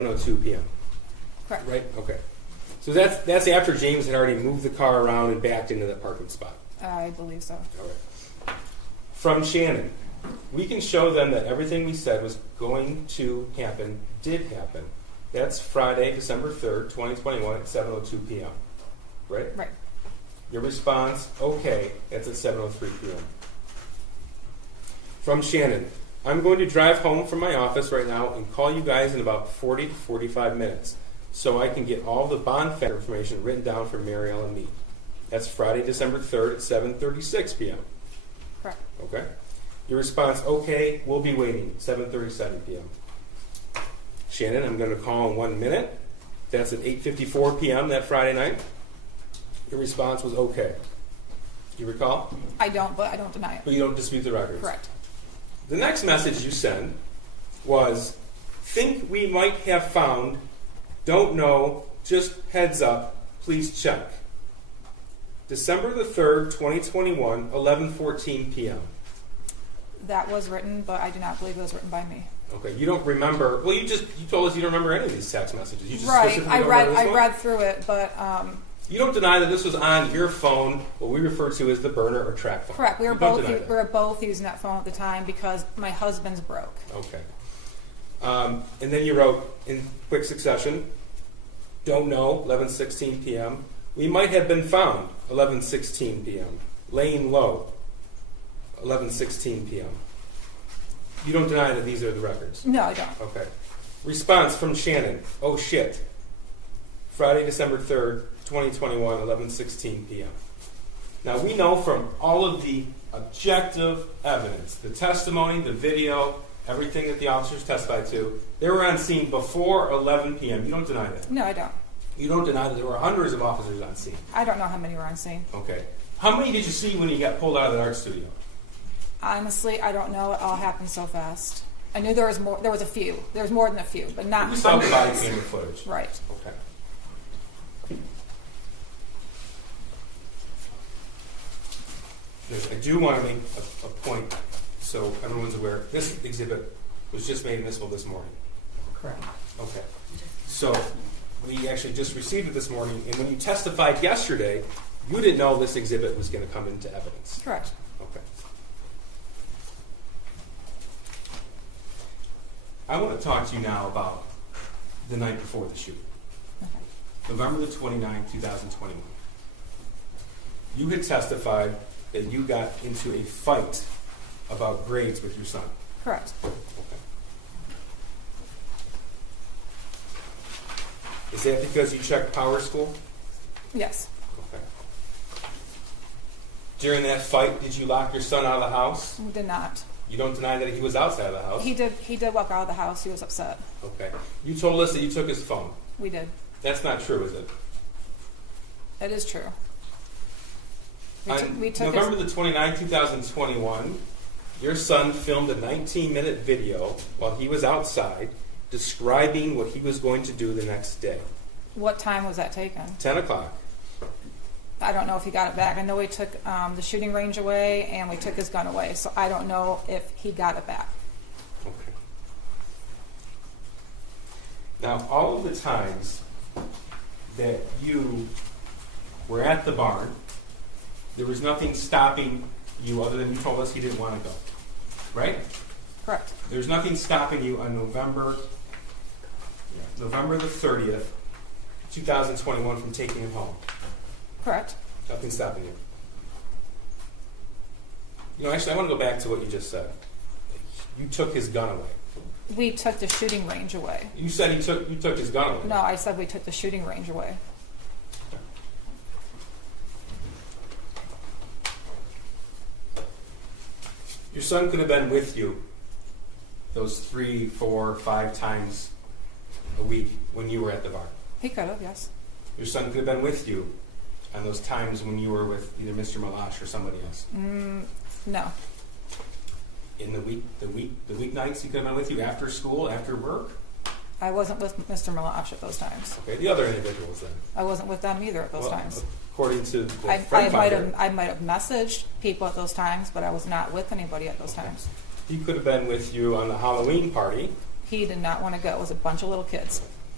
7:02 p.m. Correct. Right? Okay. So that's after James had already moved the car around and backed into the parking spot. I believe so. All right. From Shannon, we can show them that everything we said was going to happen did happen. That's Friday, December 3rd, 2021 at 7:02 p.m. Right? Right. Your response, okay, that's at 7:03 p.m. From Shannon, I'm going to drive home from my office right now and call you guys in about 40 to 45 minutes so I can get all the bond factor information written down for Marielle and me. That's Friday, December 3rd at 7:36 p.m. Correct. Okay? Your response, okay, we'll be waiting, 7:37 p.m. Shannon, I'm going to call in 1 minute. That's at 8:54 p.m. that Friday night. Your response was okay. You recall? I don't, but I don't deny it. But you don't dispute the records. Correct. The next message you send was, think we might have found, don't know, just heads up, please check. December the 3rd, 2021, 11:14 p.m. That was written, but I do not believe it was written by me. Okay, you don't remember. Well, you told us you don't remember any of these text messages. You just Right. specifically I don't read remember this one? read through it, but You don't deny that this was on your phone, what we refer to as the burner or track phone. correct. We You were don't both deny that. we were both using that phone at the time because my husband's broke. Okay. And then you wrote in quick succession, don't know, 11:16 p.m. We might have been found, 11:16 p.m. Laying low, 11:16 p.m. You don't deny that these are the records? No, I don't. Okay. Response from Shannon, oh shit. Friday, December 3rd, 2021, 11:16 p.m. Now we know from all of the objective evidence, the testimony, the video, everything that the officers testified to, they were on scene before 11 p.m. You don't deny that? No, I don't. You don't deny that there were hundreds of officers on scene? I don't know how many were on scene. Okay. How many did you see when you got pulled out of the art studio? Honestly, I don't know. It all happened so fast. I knew there was more. There was a few. There was more than a few, but not. You saw the body hundreds. camera footage. Right. Okay. I do want to make a point so everyone's aware. This exhibit was just made admissible this morning. Correct. Okay. So we actually just received it this morning, and when you testified yesterday, you didn't know this exhibit was going to come into evidence. Correct. Okay. I want to talk to you now about the night before the shooting. Okay. November the 29th, 2021. You had testified that you got into a fight about grades with your son. Correct. Okay. Is that because you checked Power School? Yes. Okay. During that fight, did you lock your son out of the house? We did not. You don't deny that he was outside of the house? He did. He did walk out of the house. He was upset. Okay. You told us that you took his phone. We did. That's not true, is it? It is true. On We took November the 29th, 2021, your son filmed a 19-minute video while he was outside describing what he was going to do the next day. What time was that taken? 10 o'clock. I don't know if he got it back. I know we took the shooting range away and we took his gun away, so I don't know if he got it back. Okay. Now, all of the times that you were at the barn, there was nothing stopping you other than you told us he didn't want to go. Right? Correct. There's nothing stopping you on November the 30th, 2021 from taking him home. Correct. Nothing stopping you. You know, actually, I want to go back to what you just said. You took his gun away. We took the shooting range away. You said you took his gun away. No, I said we took the shooting range away. Your son could have been with you those 3, 4, 5 times a week when you were at the bar. He could have, yes. Your son could have been with you on those times when you were with either Mr. Malash or somebody else. No. In the weeknights, he could have been with you after school, after work. I wasn't with Mr. Malash at those times. Okay, the other individuals then. I wasn't with them either at those times. According to the I friend might finder, have messaged people at those times, but I was not with anybody at those times. he could have been with you on the Halloween party. He did not want to go. It was a bunch of little kids.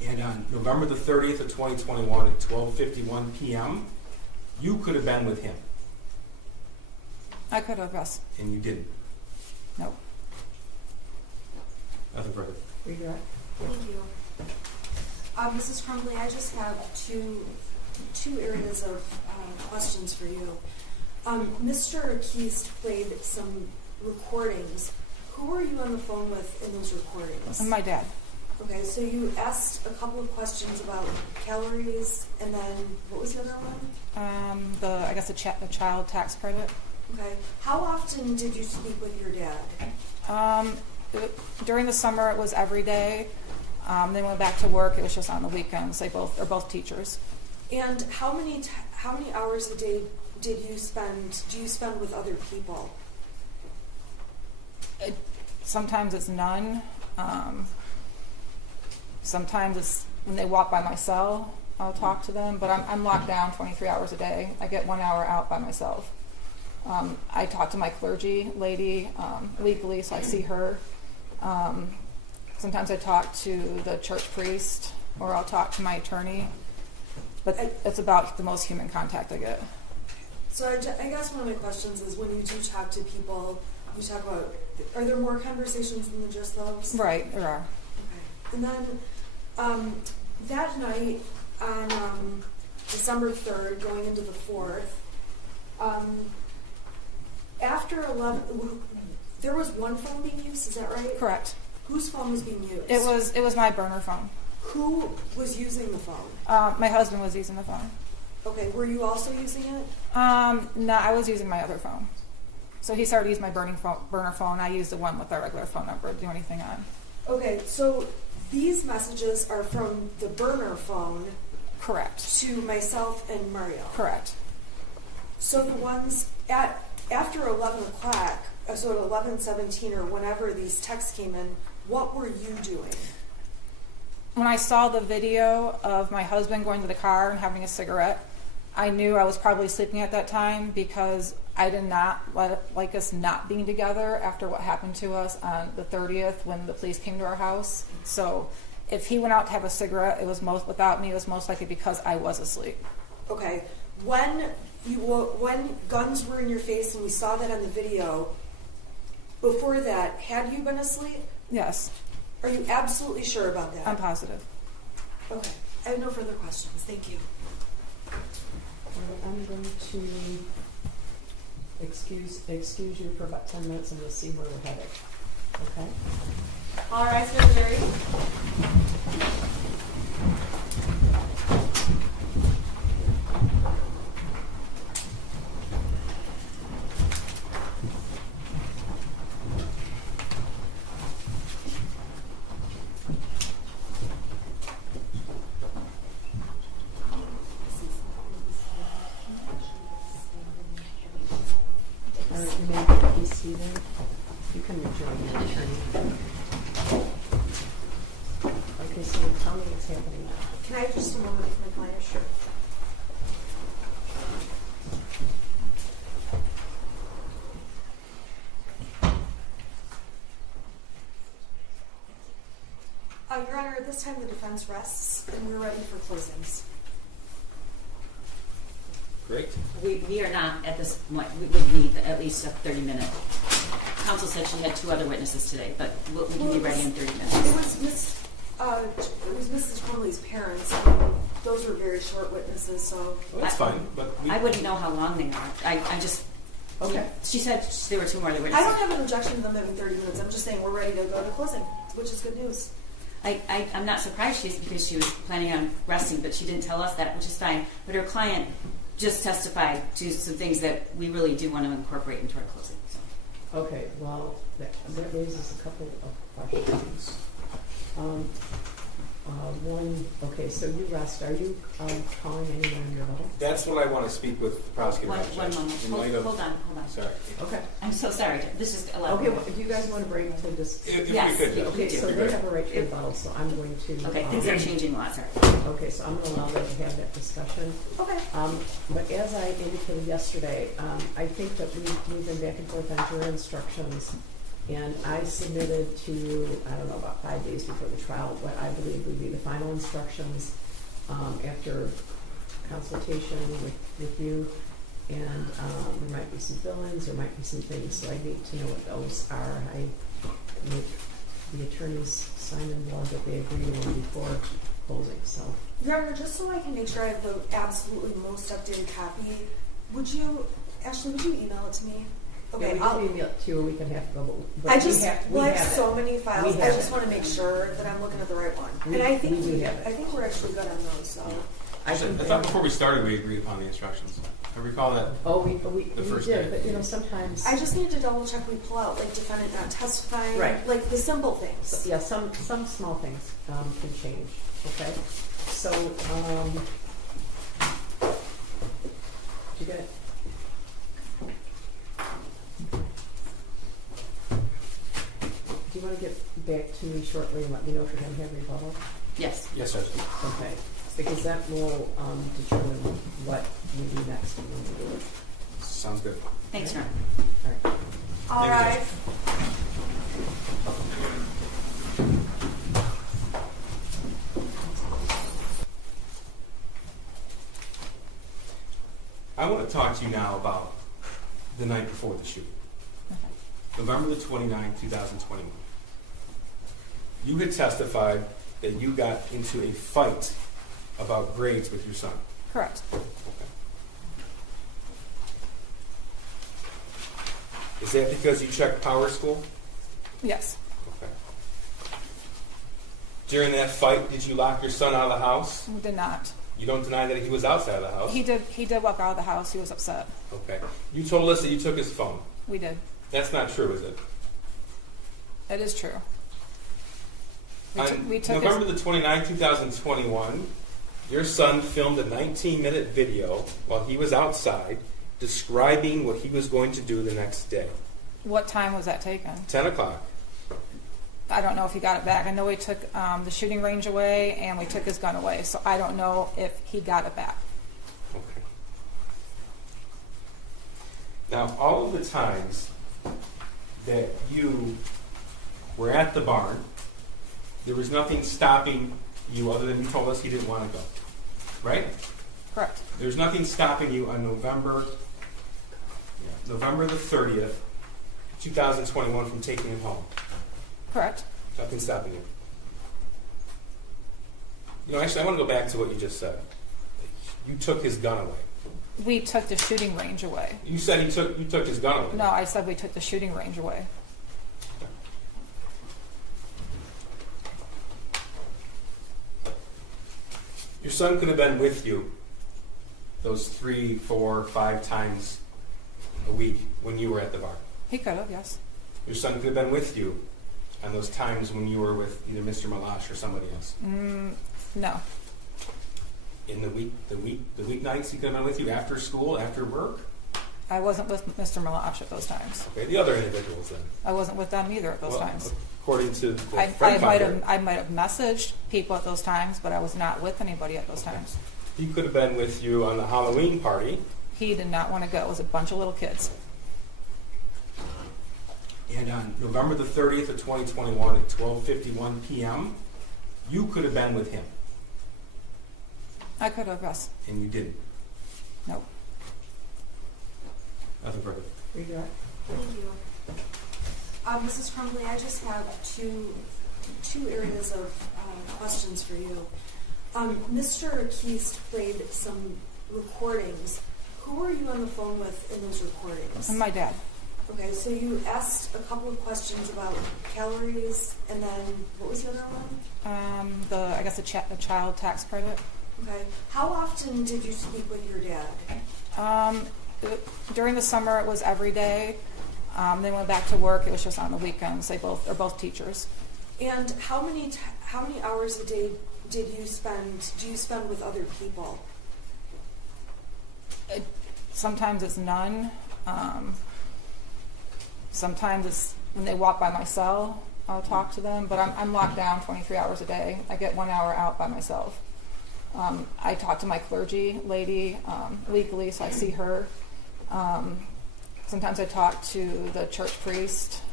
And on November the 30th of 2021 at 12:51 p.m., you could have been with him, I could have, yes. and you didn't. Nope. Nothing further. Regret? Thank you. Mrs. Crumbly, I just have two areas of questions for you. Mr. Keys played some recordings. Who were you on the phone with in those recordings? And my dad. Okay, so you asked a couple of questions about calories, and then what was the other one? I guess the child tax credit. Okay. How often did you speak with your dad? During the summer, it was every day. Then went back to work. It was just on the weekends. They're both teachers. And how many hours a day do you spend with other people? Sometimes it's none. Sometimes it's when they walk by my cell, I'll talk to them. But I'm locked down 23 hours a day. I get 1 hour out by myself. I talk to my clergy lady weekly, so I see her. Sometimes I talk to the church priest, or I'll talk to my attorney. But it's about the most human contact I get. So I guess one of my questions is, when you do talk to people, you talk about, are there more conversations than just those? Right, there are. Okay. And then that night on December 3rd, going into the 4th, after 11, there was one phone being used, is that right? Correct. Whose phone was being used? It was my burner phone. Who was using the phone? My husband was using the phone. Okay, were you also using it? No, I was using my other phone. So he started using my burner phone. I used the one with our regular phone number to do anything on. Okay, so these messages are from the burner phone. Correct. To myself and Mario. Correct. So the ones after 11 o'clock, so at 11:17 or whenever these texts came in, what were you doing? When I saw the video of my husband going to the car and having a cigarette, I knew I was probably sleeping at that time, because I did not like us not being together after what happened to us on the 30th when the police came to our house. So if he went out to have a cigarette, it was without me, it was most likely because I was asleep. Okay, when guns were in your face and we saw that on the video, before that, had you been asleep? Yes. Are you absolutely sure about that? I'm positive. Okay, I have no further questions. Thank you. I'm going to excuse you for about 10 minutes, and we'll see where we're headed. Okay? All right, for the jury. You may be seated. You can rejoin your attorney. Okay, so tell me what's happening now. Can I have just a moment with my client? Sure. Your Honor, at this time the defense rests, and we're ready for closings. Great. We are not at this point. We would need at least a 30-minute. Counsel said she had 2 other witnesses today, but we can be ready in 30 minutes. It was Mrs. Crumbley's parents. And those were very short witnesses, so. Well, that's fine, but I wouldn't know how long they are. I just. Okay. She said there were 2 more other I witnesses. don't have an objection to them having 30 minutes. I'm just saying we're ready to go to closing, which is good news. I'm not surprised because she was planning on resting, but she didn't tell us that, which is fine. But her client just testified to some things that we really do want to incorporate into our closing. So. Okay, well, that raises a couple of questions. One, okay, so you rest. Are you calling anyone in your level? that's what I want to speak with the prosecutor about. One moment. In light of- Hold on. Sorry. Okay. I'm so sorry. This is 11. Okay, well, do you guys want to break to this? If Yes. we could, Yeah. Okay, so they have a right to rebuttal, so I'm going to. Okay, things are changing a lot, sorry. Okay, so I'm going to allow them to have that discussion. Okay. But as I indicated yesterday, I think that we've been back and forth on jury instructions, And I submitted to, I don't know, about 5 days before the trial, what I believe would be the final instructions after consultation with you. And there might be some fill-ins, there might be some things, so I need to know what those are. I make the attorneys sign in law that they agree to them before closing, so. Your Honor, just so I can make sure I have the absolutely most updated copy, Ashley, would you email it to me? Okay, yeah, we can email it to you a week and a half ago, but I we just, have I have it. so many files, We I have just it. want to make sure that I'm looking at the right one. We- And I think we do have it. I think we're actually good on those, so. I I can thought before we started we agreed upon the instructions. I recall that. we first did, day. but you know, sometimes, I just need to double check we pull out, like defendant not testifying, Right. like the simple things. yeah, some small things can change, okay? So, you got it? Do you want to get back to me shortly and let me know if you're going to have rebuttal? Yes. Yes, Judge. Okay, because that will determine what we do next and when we do it. Sounds good. Thanks, Ron. All right. All Thank you, right. I want to talk to you now about the night before the shooting. November the 29th, 2021. You had testified that you got into a fight about grades with your son. Correct. Okay. Is that because you checked Power School? Yes. Okay. During that fight, did you lock your son out of the house? We did not. You don't deny that he was outside of the house? He did walk out of the house. He was upset. Okay. You told us that you took his phone. We did. That's not true, is it? It is true. On We took November the 29th, 2021, your son filmed a 19-minute video while he was outside describing what he was going to do the next day. What time was that taken? 10 o'clock. I don't know if he got it back. I know we took the shooting range away and we took his gun away, so I don't know if he got it back. Okay. Now, all of the times that you were at the barn, there was nothing stopping you other than you told us he didn't want to go. Right? Correct. There's nothing stopping you on November the 30th, 2021 from taking him home. Correct. Nothing stopping you. You know, actually, I want to go back to what you just said. You took his gun away. We took the shooting range away. You said you took his gun away. No, I said we took the shooting range away. Your son could have been with you those 3, 4, 5 times a week when you were at the bar. He could have, yes. Your son could have been with you on those times when you were with either Mr. Malash or somebody else. No. In the weeknights, he could have been with you after school, after work. I wasn't with Mr. Malash at those times. Okay, the other individuals then. I wasn't with them either at those times. According to the I friend might finder, have messaged people at those times, but I was not with anybody at those times. he could have been with you on the Halloween party. He did not want to go. It was a bunch of little kids. And on November the 30th of 2021 at 12:51 p.m., you could have been with him, I could have, yes. and you didn't. Nope. Nothing further. Redirect. Thank you. Mrs. Crumbley, I just have two areas of questions for you. Mr. Keast played some recordings. Who were you on the phone with in those recordings? And my dad. Okay, so you asked a couple of questions about calories, and then what was the other one? I guess the child tax credit. Okay. How often did you speak with your dad? During the summer, it was every day. They went back to work. It was just on the weekends. They're both teachers. And how many hours a day do you spend with other people? Sometimes it's none. Sometimes it's when they walk by my cell, I'll talk to them. But I'm locked down 23 hours a day. I get 1 hour out by myself. I talk to my clergy lady weekly, so I see her. Sometimes I talk to the church priest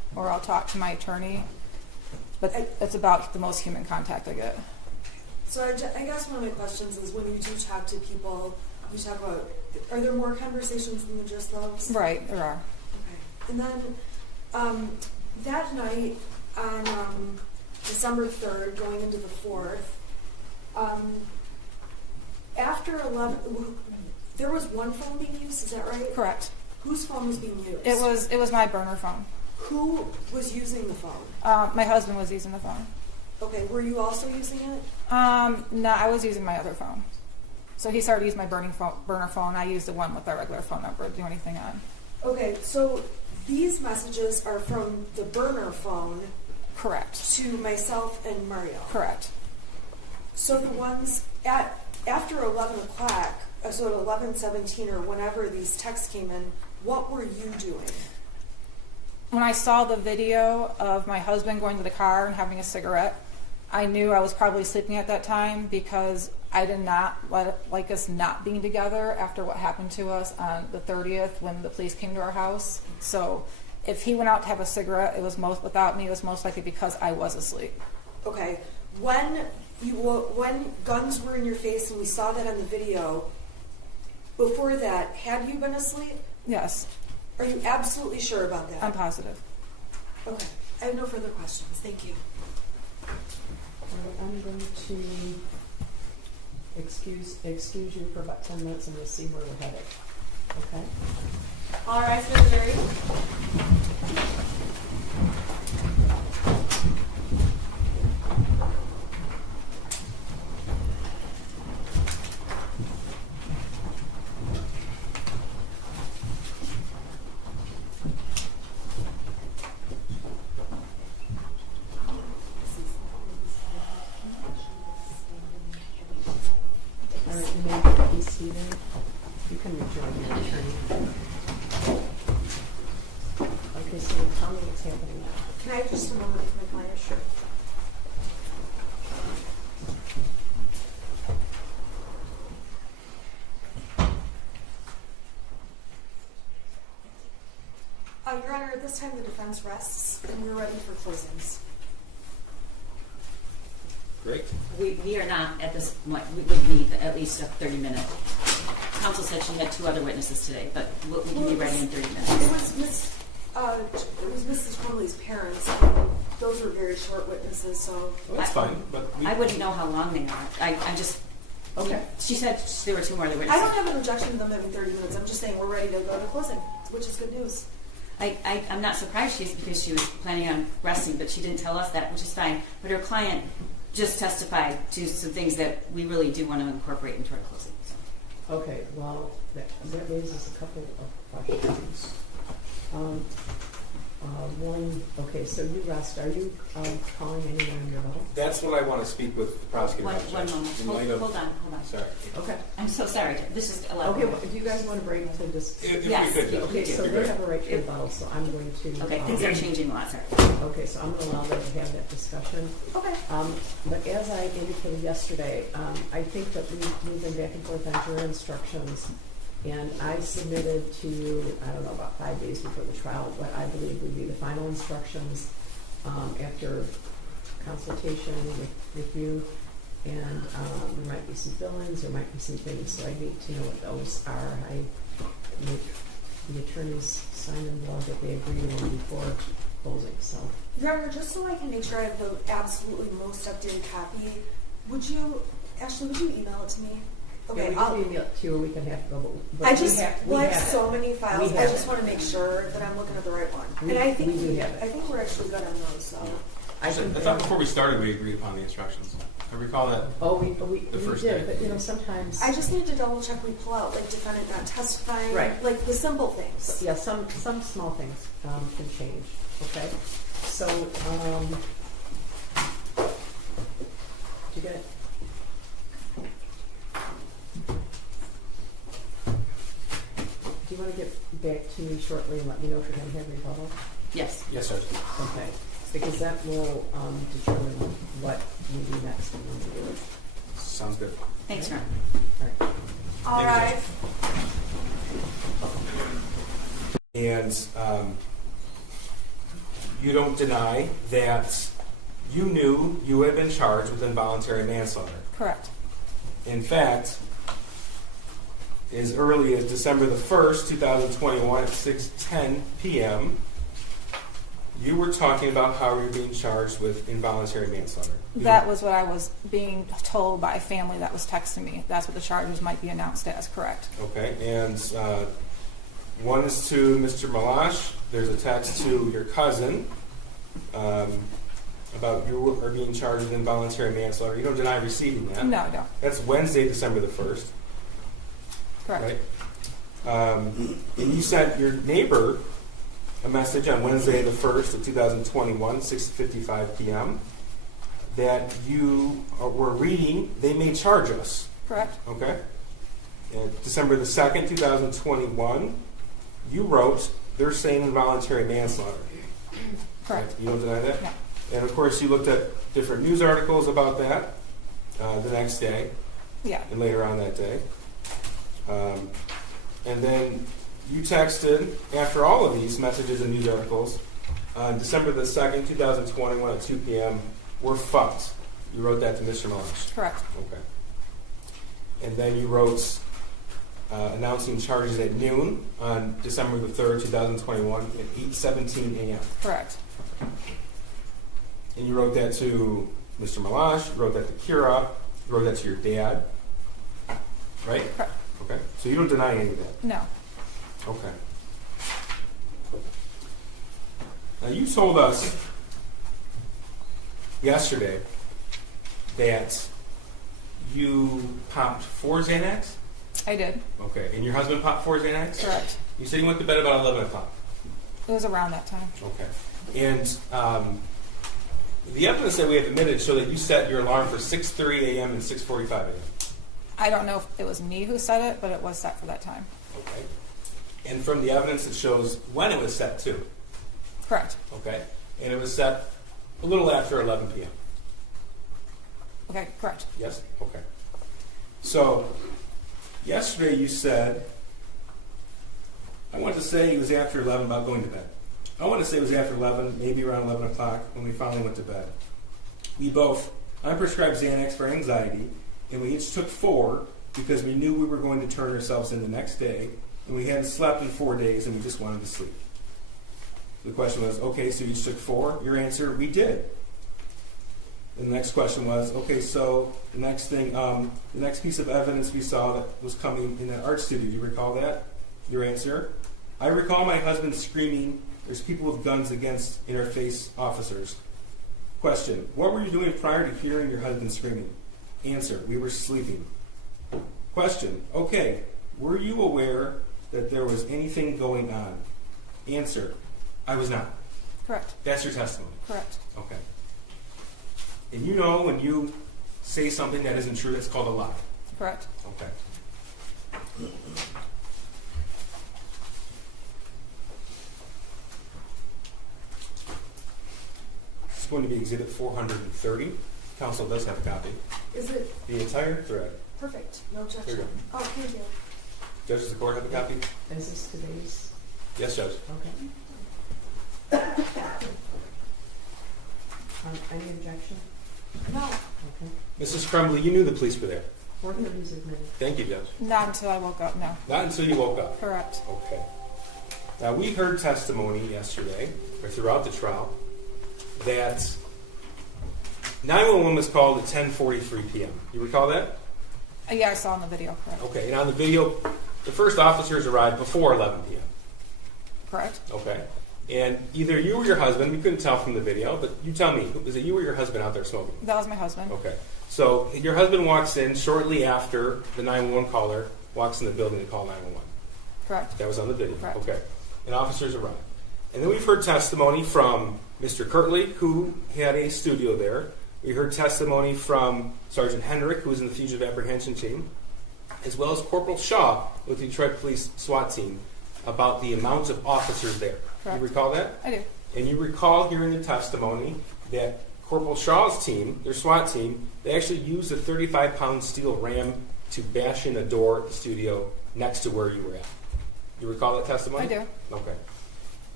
or I'll talk to my attorney. But it's about the most human contact I get. So I guess one of my questions is, when you do talk to people, you talk about, are there more conversations than just those? Right, there are. Okay. And then that night on December 3rd, going into the 4th, after 11, there was one phone being used, is that right? Correct. Whose phone was being used? It was my burner phone. Who was using the phone? My husband was using the phone. Okay, were you also using it? No, I was using my other phone. So he started using my burner phone. I used the one with our regular phone number to do anything on. Okay, so these messages are from the burner phone Correct. to myself and Mario. Correct. So the ones after 11 o'clock, so at 11:17 or whenever these texts came in, what were you doing? When I saw the video of my husband going to the car and having a cigarette, I knew I was probably sleeping at that time because I did not like us not being together after what happened to us on the 30th when the police came to our house. So if he went out to have a cigarette, it was without me, it was most likely because I was asleep. Okay, when guns were in your face and we saw that on the video, before that, had you been asleep? Yes, Are you absolutely sure about that? I'm positive. Okay, I have no further questions. Thank you. All right, I'm going to excuse you for about 10 minutes and we'll see where we're headed. Okay? All rise for the jury. All right, you may be seated. You can rejoin your attorney. Okay, so tell me what's happening now. Can I have just a moment with my client? Sure. Your Honor, at this time the defense rests and we're ready for closings. Great. We are not at this point. We would need at least a 30-minute. Counsel said she had 2 other witnesses today, but we can be ready in 30 minutes. It was Mrs. Crumbley's parents, and those were very short witnesses, so. Well, that's fine, but I wouldn't know how long they are. I'm just. Okay. She said there were 2 more other I witnesses. don't have an objection to them having 30 minutes. I'm just saying we're ready to go to closing, which is good news. I'm not surprised because she was planning on resting, but she didn't tell us that, which is fine. But her client just testified to some things that we really do want to incorporate into our closing. So. Okay, well, that raises a couple of questions. One, okay, so you rest. Are you calling anyone in your level? that's what I want to speak with the prosecutor about. One Judge. moment. In light of- Hold on. Sorry. Okay. I'm so sorry. This is 11. Okay, well, do you guys want a break to just... If Yes. we could, Judge. Okay, so That'd we be have great. a right to rebuttal, so I'm going to... Okay, things are changing a lot, sorry. Okay, so I'm going to allow them to have that discussion. Okay. But as I indicated yesterday, I think that we've been back and forth on jury instructions, and I submitted to, I don't know, about 5 days before the trial, what I believe would be the final instructions after consultation with you, and there might be some fill-ins, there might be some things, so I need to know what those are. I make the attorneys sign in law that they agree to them before closing, so. Your Honor, just so I can make sure I have the absolutely most updated copy, Ashley, would you email it to me? Okay, Yeah, we can email it to you, or we can have to go, but I we just, have I it. have so many files, We I have just it. want to make sure that I'm looking at the right one. We- And I think, we do have it. I think we're actually good on those, so. I I think thought before we started we agreed upon the instructions. I recall that. we The first did, day. but you know, sometimes, I just need to double check we pull out, like defendant not testifying, Right. like the simple things. yeah, some small things can change, okay? So, did you get it? Do you want to get back to me shortly and let me know if you're going to have rebuttal? Yes. Yes, Judge. Okay, because that will determine what we do next and when we do it. Sounds good. Thanks, Ron. All right. All Thank right. And you don't deny that you knew you had been charged with involuntary manslaughter. Correct. In fact, as early as December the 1st, 2021 at 6:10 p.m., you were talking about how you were being charged with involuntary manslaughter. That was what I was being told by a family that was texting me. That's what the charges might be announced as, correct? Okay, and one is to Mr. Malash. There's a text to your cousin about you are being charged with involuntary manslaughter. You don't deny receiving that. No, I don't. That's Wednesday, December the 1st. Correct. Right? And you sent your neighbor a message on Wednesday the 1st of 2021, 6:55 p.m., that you were reading, they may charge us. Correct. Okay? And December the 2nd, 2021, you wrote, they're saying involuntary manslaughter. Correct. You don't deny that? No. And of course, you looked at different news articles about that the next day Yeah. and later on that day. And then you texted, after all of these messages and news articles, on December the 2nd, 2021 at 2 p.m., we're fucked. You wrote that to Mr. Marsh. Correct. Okay. And then you wrote announcing charges at noon on December the 3rd, 2021 at 8:17 a.m. Correct. And you wrote that to Mr. Malash, you wrote that to Kira, you wrote that to your dad, right? Correct. Okay. So you don't deny any of that? No. Okay. Now you told us yesterday that you popped 4 Xanax? I did. Okay. And your husband popped 4 Xanax? Correct. You said you went to bed about 11 o'clock. It was around that time. Okay. And the evidence that we have admitted show that you set your alarm for 6:30 a.m. and 6:45 a.m. I don't know if it was me who said it, but it was set for that time. Okay. And from the evidence, it shows when it was set too. Correct. Okay. And it was set a little after 11 p.m. Okay, correct. Yes? Okay. So, yesterday you said, I want to say it was after 11 about going to bed. I want to say it was after 11, maybe around 11 o'clock when we finally went to bed. We both unprescribed Xanax for anxiety, and we each took 4 because we knew we were going to turn ourselves in the next day, and we hadn't slept in 4 days, and we just wanted to sleep. The question was, okay, so you each took 4? Your answer, we did. And the next question was, okay, so the next thing, the next piece of evidence we saw that was coming in that art studio, do you recall that? Your answer? I recall my husband screaming, "There's people with guns against interface officers." Question, what were you doing prior to hearing your husband screaming? Answer, we were sleeping. Question, okay, were you aware that there was anything going on? Answer, I was not. Correct. That's your testimony. Correct. Okay. And you know when you say something that isn't true, it's called a lie. Correct. Okay. It's going to be Exhibit 430. Council does have a copy. Is it The entire thread. perfect? No There you objection. go. Oh, thank you. Judges of the court have a copy? Is this today's? Yes, Judge. Okay. Any objection? No. Okay. Mrs. Crumbly, you knew the police were there. 430 is admitted. Thank you, Judge. Not until I woke up, no. Not until you woke up. Correct. Okay. Now, we heard testimony yesterday, or throughout the trial, that 911 was called at 10:43 p.m. You recall that? Yeah, I saw in the video, correct. Okay, and on the video, the first officers arrived before 11 p.m. Correct. Okay. And either you or your husband, we couldn't tell from the video, but you tell me, was it you or your husband out there smoking? That was my husband. Okay. So your husband walks in shortly after the 911 caller walks in the building to call 911. Correct. That was on the video. Correct. Okay. And officers arrive. And then we've heard testimony from Mr. Kirtley, who had a studio there. We heard testimony from Sergeant Hendrick, who was in the fugitive apprehension team, as well as Corporal Shaw with the Detroit Police SWAT team, about the amount of officers there. Correct. You recall that? I do. And you recall hearing the testimony that Corporal Shaw's team, their SWAT team, they actually used a 35-pound steel ram to bash in a door at the studio next to where you were at. You recall that testimony? I do. Okay.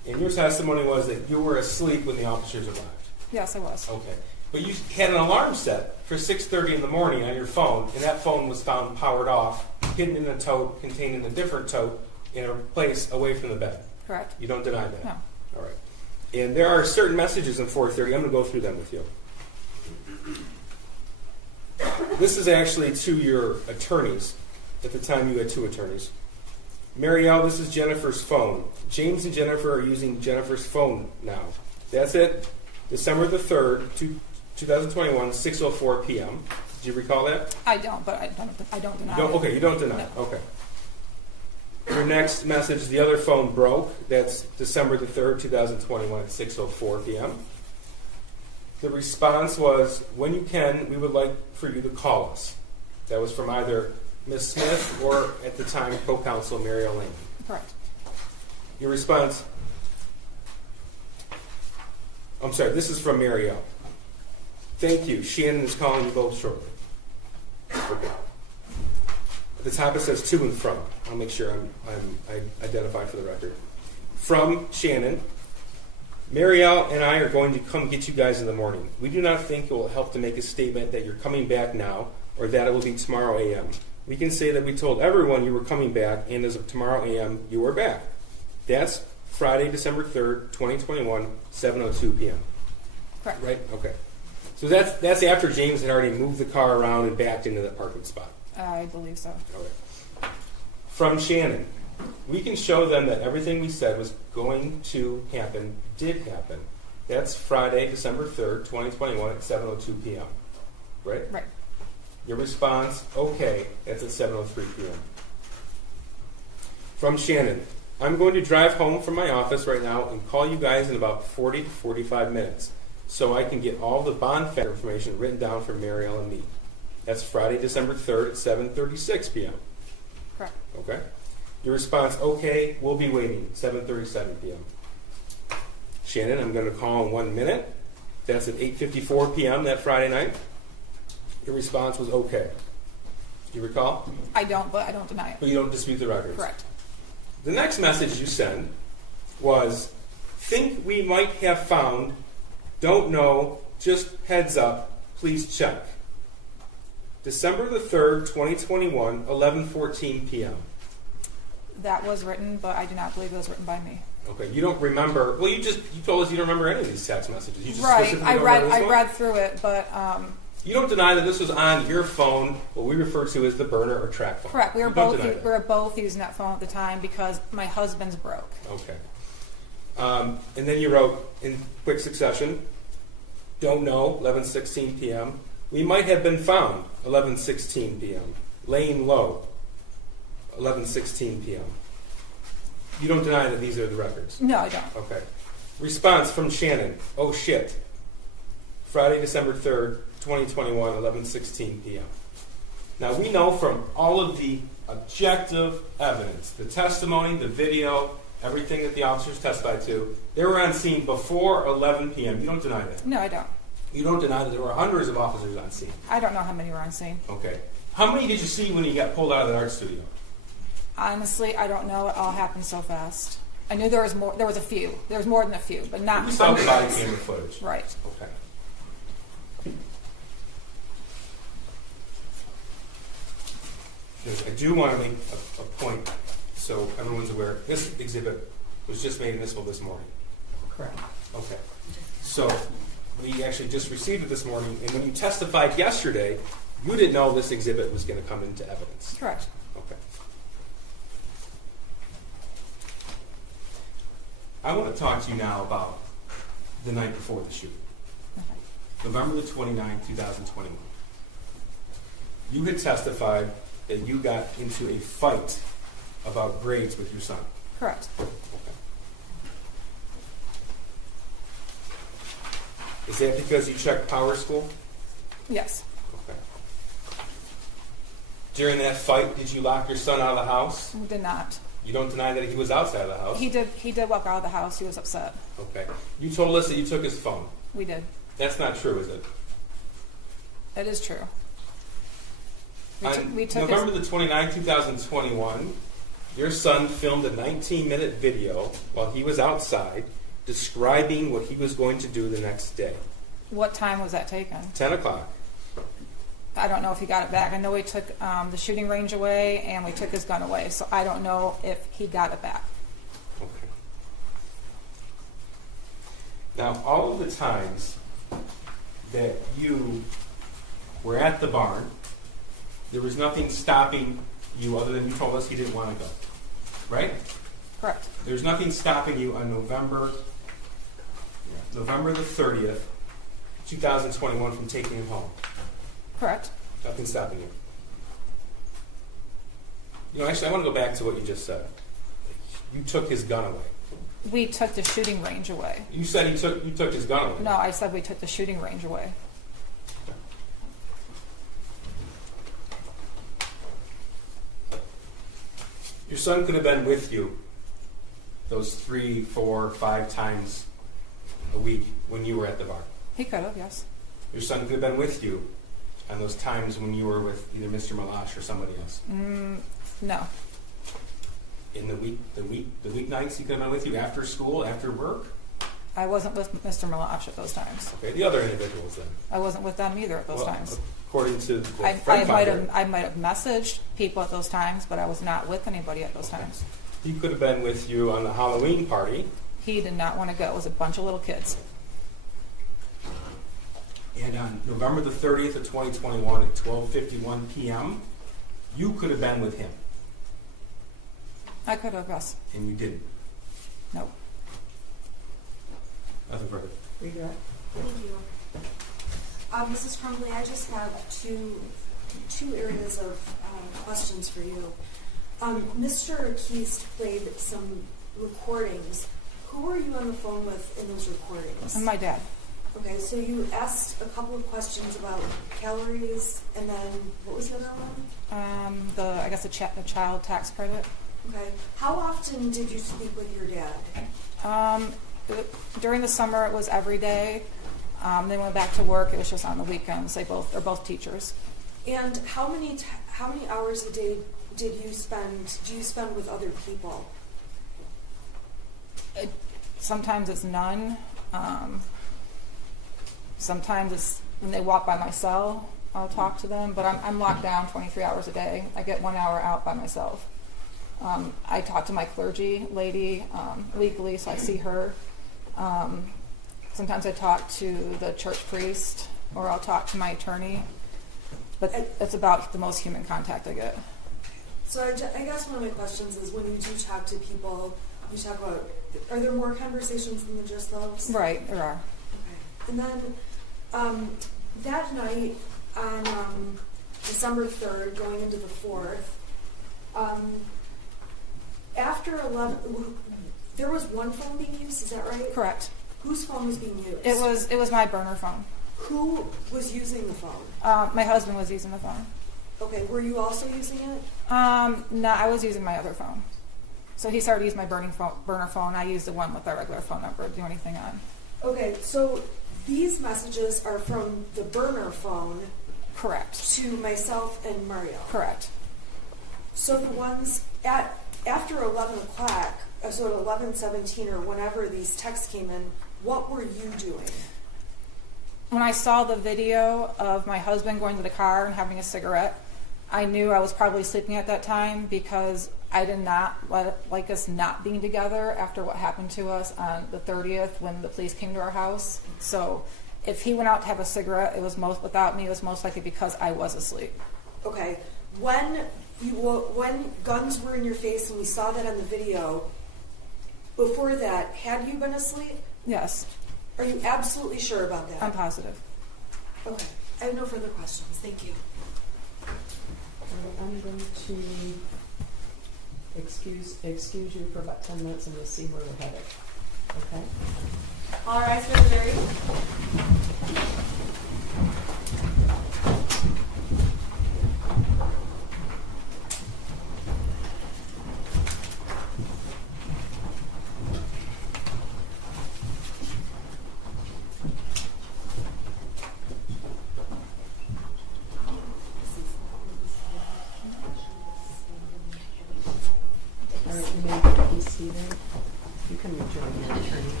And your testimony was that you were asleep when the officers arrived. Yes, I was. Okay. But you had an alarm set for 6:30 in the morning on your phone, and that phone was found powered off, hidden in a tote, contained in a different tote, in a place away from the bed. Correct. You don't deny that? No. All right. And there are certain messages in 430. I'm going to go through them with you. This is actually to your attorneys. At the time, you had 2 attorneys. Marielle, this is Jennifer's phone. James and Jennifer are using Jennifer's phone now. That's it. December the 3rd, 2021, 6:04 p.m. Do you recall that? I don't, but I don't deny it. Okay, you don't deny it. No. Okay. Your next message, the other phone broke. That's December the 3rd, 2021 at 6:04 p.m. The response was, when you can, we would like for you to call us. That was from either Ms. Smith or, at the time, co-counsel Mary Elaine. Correct. Your response, I'm sorry, this is from Marielle. Thank you. Shannon is calling you both shortly. Okay. At the top it says to and from. I'll make sure I identify for the record. From Shannon, Marielle and I are going to come get you guys in the morning. We do not think it will help to make a statement that you're coming back now or that it will be tomorrow a.m. We can say that we told everyone you were coming back, and as of tomorrow a.m., you were back. That's Friday, December 3rd, 2021, 7:02 p.m. Correct. Right? Okay. So that's after James had already moved the car around and backed into that parking spot. I believe so. Okay. From Shannon, we can show them that everything we said was going to happen did happen. That's Friday, December 3rd, 2021 at 7:02 p.m. Right? Right. Your response, okay, that's at 7:03 p.m. From Shannon, I'm going to drive home from my office right now and call you guys in about 40 to 45 minutes so I can get all the bond factor information written down for Marielle and me. That's Friday, December 3rd at 7:36 p.m. Correct. Okay? Your response, okay, we'll be waiting, 7:37 p.m. Shannon, I'm going to call in 1 minute. That's at 8:54 p.m. that Friday night. Your response was okay. Do you recall? I don't, but I don't deny it. But you don't dispute the records. Correct. The next message you send was, think we might have found, don't know, just heads up, please check. December the 3rd, 2021, 11:14 p.m. That was written, but I do not believe it was written by me. Okay, you don't remember. Well, you told us you don't remember any of these text messages. You just Right. specifically I remember this one? read through it, but You don't deny that this was on your phone, what we refer to as the burner or track phone. correct. We You don't deny we that. were both using that phone at the time because my husband's broke. Okay. And then you wrote in quick succession, don't know, 11:16 p.m. We might have been found, 11:16 p.m. Laying low, 11:16 p.m. You don't deny that these are the records? No, I don't. Okay. Response from Shannon, oh shit. Friday, December 3rd, 2021, 11:16 p.m. Now we know from all of the objective evidence, the testimony, the video, everything that the officers testified to, they were on scene before 11 p.m. You don't deny that? No, I don't. You don't deny that there were hundreds of officers on scene? I don't know how many were on scene. Okay. How many did you see when you got pulled out of the art studio? Honestly, I don't know. It all happened so fast. I knew there was more. There was a few. There was more than a few, but not We saw the body hundreds. camera footage. Right. Okay. I do want to make a point so everyone's aware. This exhibit was just made admissible this morning. Correct. Okay. So we actually just received it this morning, and when you testified yesterday, you didn't know this exhibit was going to come into evidence. Correct. Okay. I want to talk to you now about the night before the shooting. Okay. November the 29th, 2021. You had testified that you got into a fight about grades with your son. Correct. Okay. Is that because you checked Power School? Yes. Okay. During that fight, did you lock your son out of the house? We did not. You don't deny that he was outside of the house? He did walk out of the house. He was upset. Okay. You told us that you took his phone. We did. That's not true, is it? That is true. We On took November the 29th, 2021, Your son filmed a 19-minute video while he was outside describing what he was going to do the next day. What time was that taken? 10 o'clock. I don't know if he got it back. I know we took the shooting range away and we took his gun away, so I don't know if he got it back. Okay. Now, all of the times that you were at the barn, there was nothing stopping you other than you told us he didn't want to go. Right? Correct. There's nothing stopping you on November the 30th, 2021 from taking him home. Correct. Nothing stopping you. You know, actually, I want to go back to what you just said. You took his gun away. We took the shooting range away. You said you took his gun away. No, I said we took the shooting range away. Your son could have been with you those 3, 4, 5 times a week when you were at the bar. He could have, yes. Your son could have been with you on those times when you were with either Mr. Malash or somebody else. No. In the weeknights, he could have been with you after school, after work. I wasn't with Mr. Malash at those times. Okay, the other individuals then. I wasn't with them either at those times. According to the I friend might finder, have messaged people at those times, but I was not with anybody at those times. he could have been with you on the Halloween party. He did not want to go. It was a bunch of little kids. And on November the 30th of 2021 at 12:51 p.m., you could have been with him, I could have, yes. and you didn't. No. Nothing further. Regret? Thank you. Mrs. Crumbley, I just have two areas of questions for you. Mr. Keast played some recordings. Who were you on the phone with in those recordings? And my dad. Okay, so you asked a couple of questions about calories, and then what was the other one? The child tax credit. Okay. How often did you speak with your dad? During the summer, it was every day. They went back to work. It was just on the weekends. They're both teachers. And how many hours a day do you spend with other people? Sometimes it's none. Sometimes it's when they walk by my cell, I'll talk to them. But I'm locked down 23 hours a day. I get 1 hour out by myself. I talk to my clergy lady weekly, so I see her. Sometimes I talk to the church priest, or I'll talk to my attorney. But it's about the most human contact I get. So I guess one of my questions is, when you do talk to people, you talk about, are there more conversations than just those? Right, there are. Okay. And then that night on December 3rd, going into the 4th, after 11, there was one phone being used, is that right? Correct. Whose phone was being used? It was my burner phone. Who was using the phone? My husband was using the phone. Okay, were you also using it? No, I was using my other phone. So he started using my burner phone. I used the one with our regular phone number to do anything on. Okay, so these messages are from the burner phone Correct. to myself and Mario. Correct. So the ones after 11 o'clock, so at 11:17 or whenever these texts came in, what were you doing? When I saw the video of my husband going to the car and having a cigarette, I knew I was probably sleeping at that time, because I did not like us not being together after what happened to us on the 30th when the police came to our house. So if he went out to have a cigarette, without me, it was most likely because I was asleep. Okay, when guns were in your face and we saw that on the video, before that, had you been asleep? Yes, Are you absolutely sure about that? I'm positive. Okay, I have no further questions. Thank you. I'm going to excuse you for about 10 minutes, and we'll see where we're headed. Okay? All rise for the jury.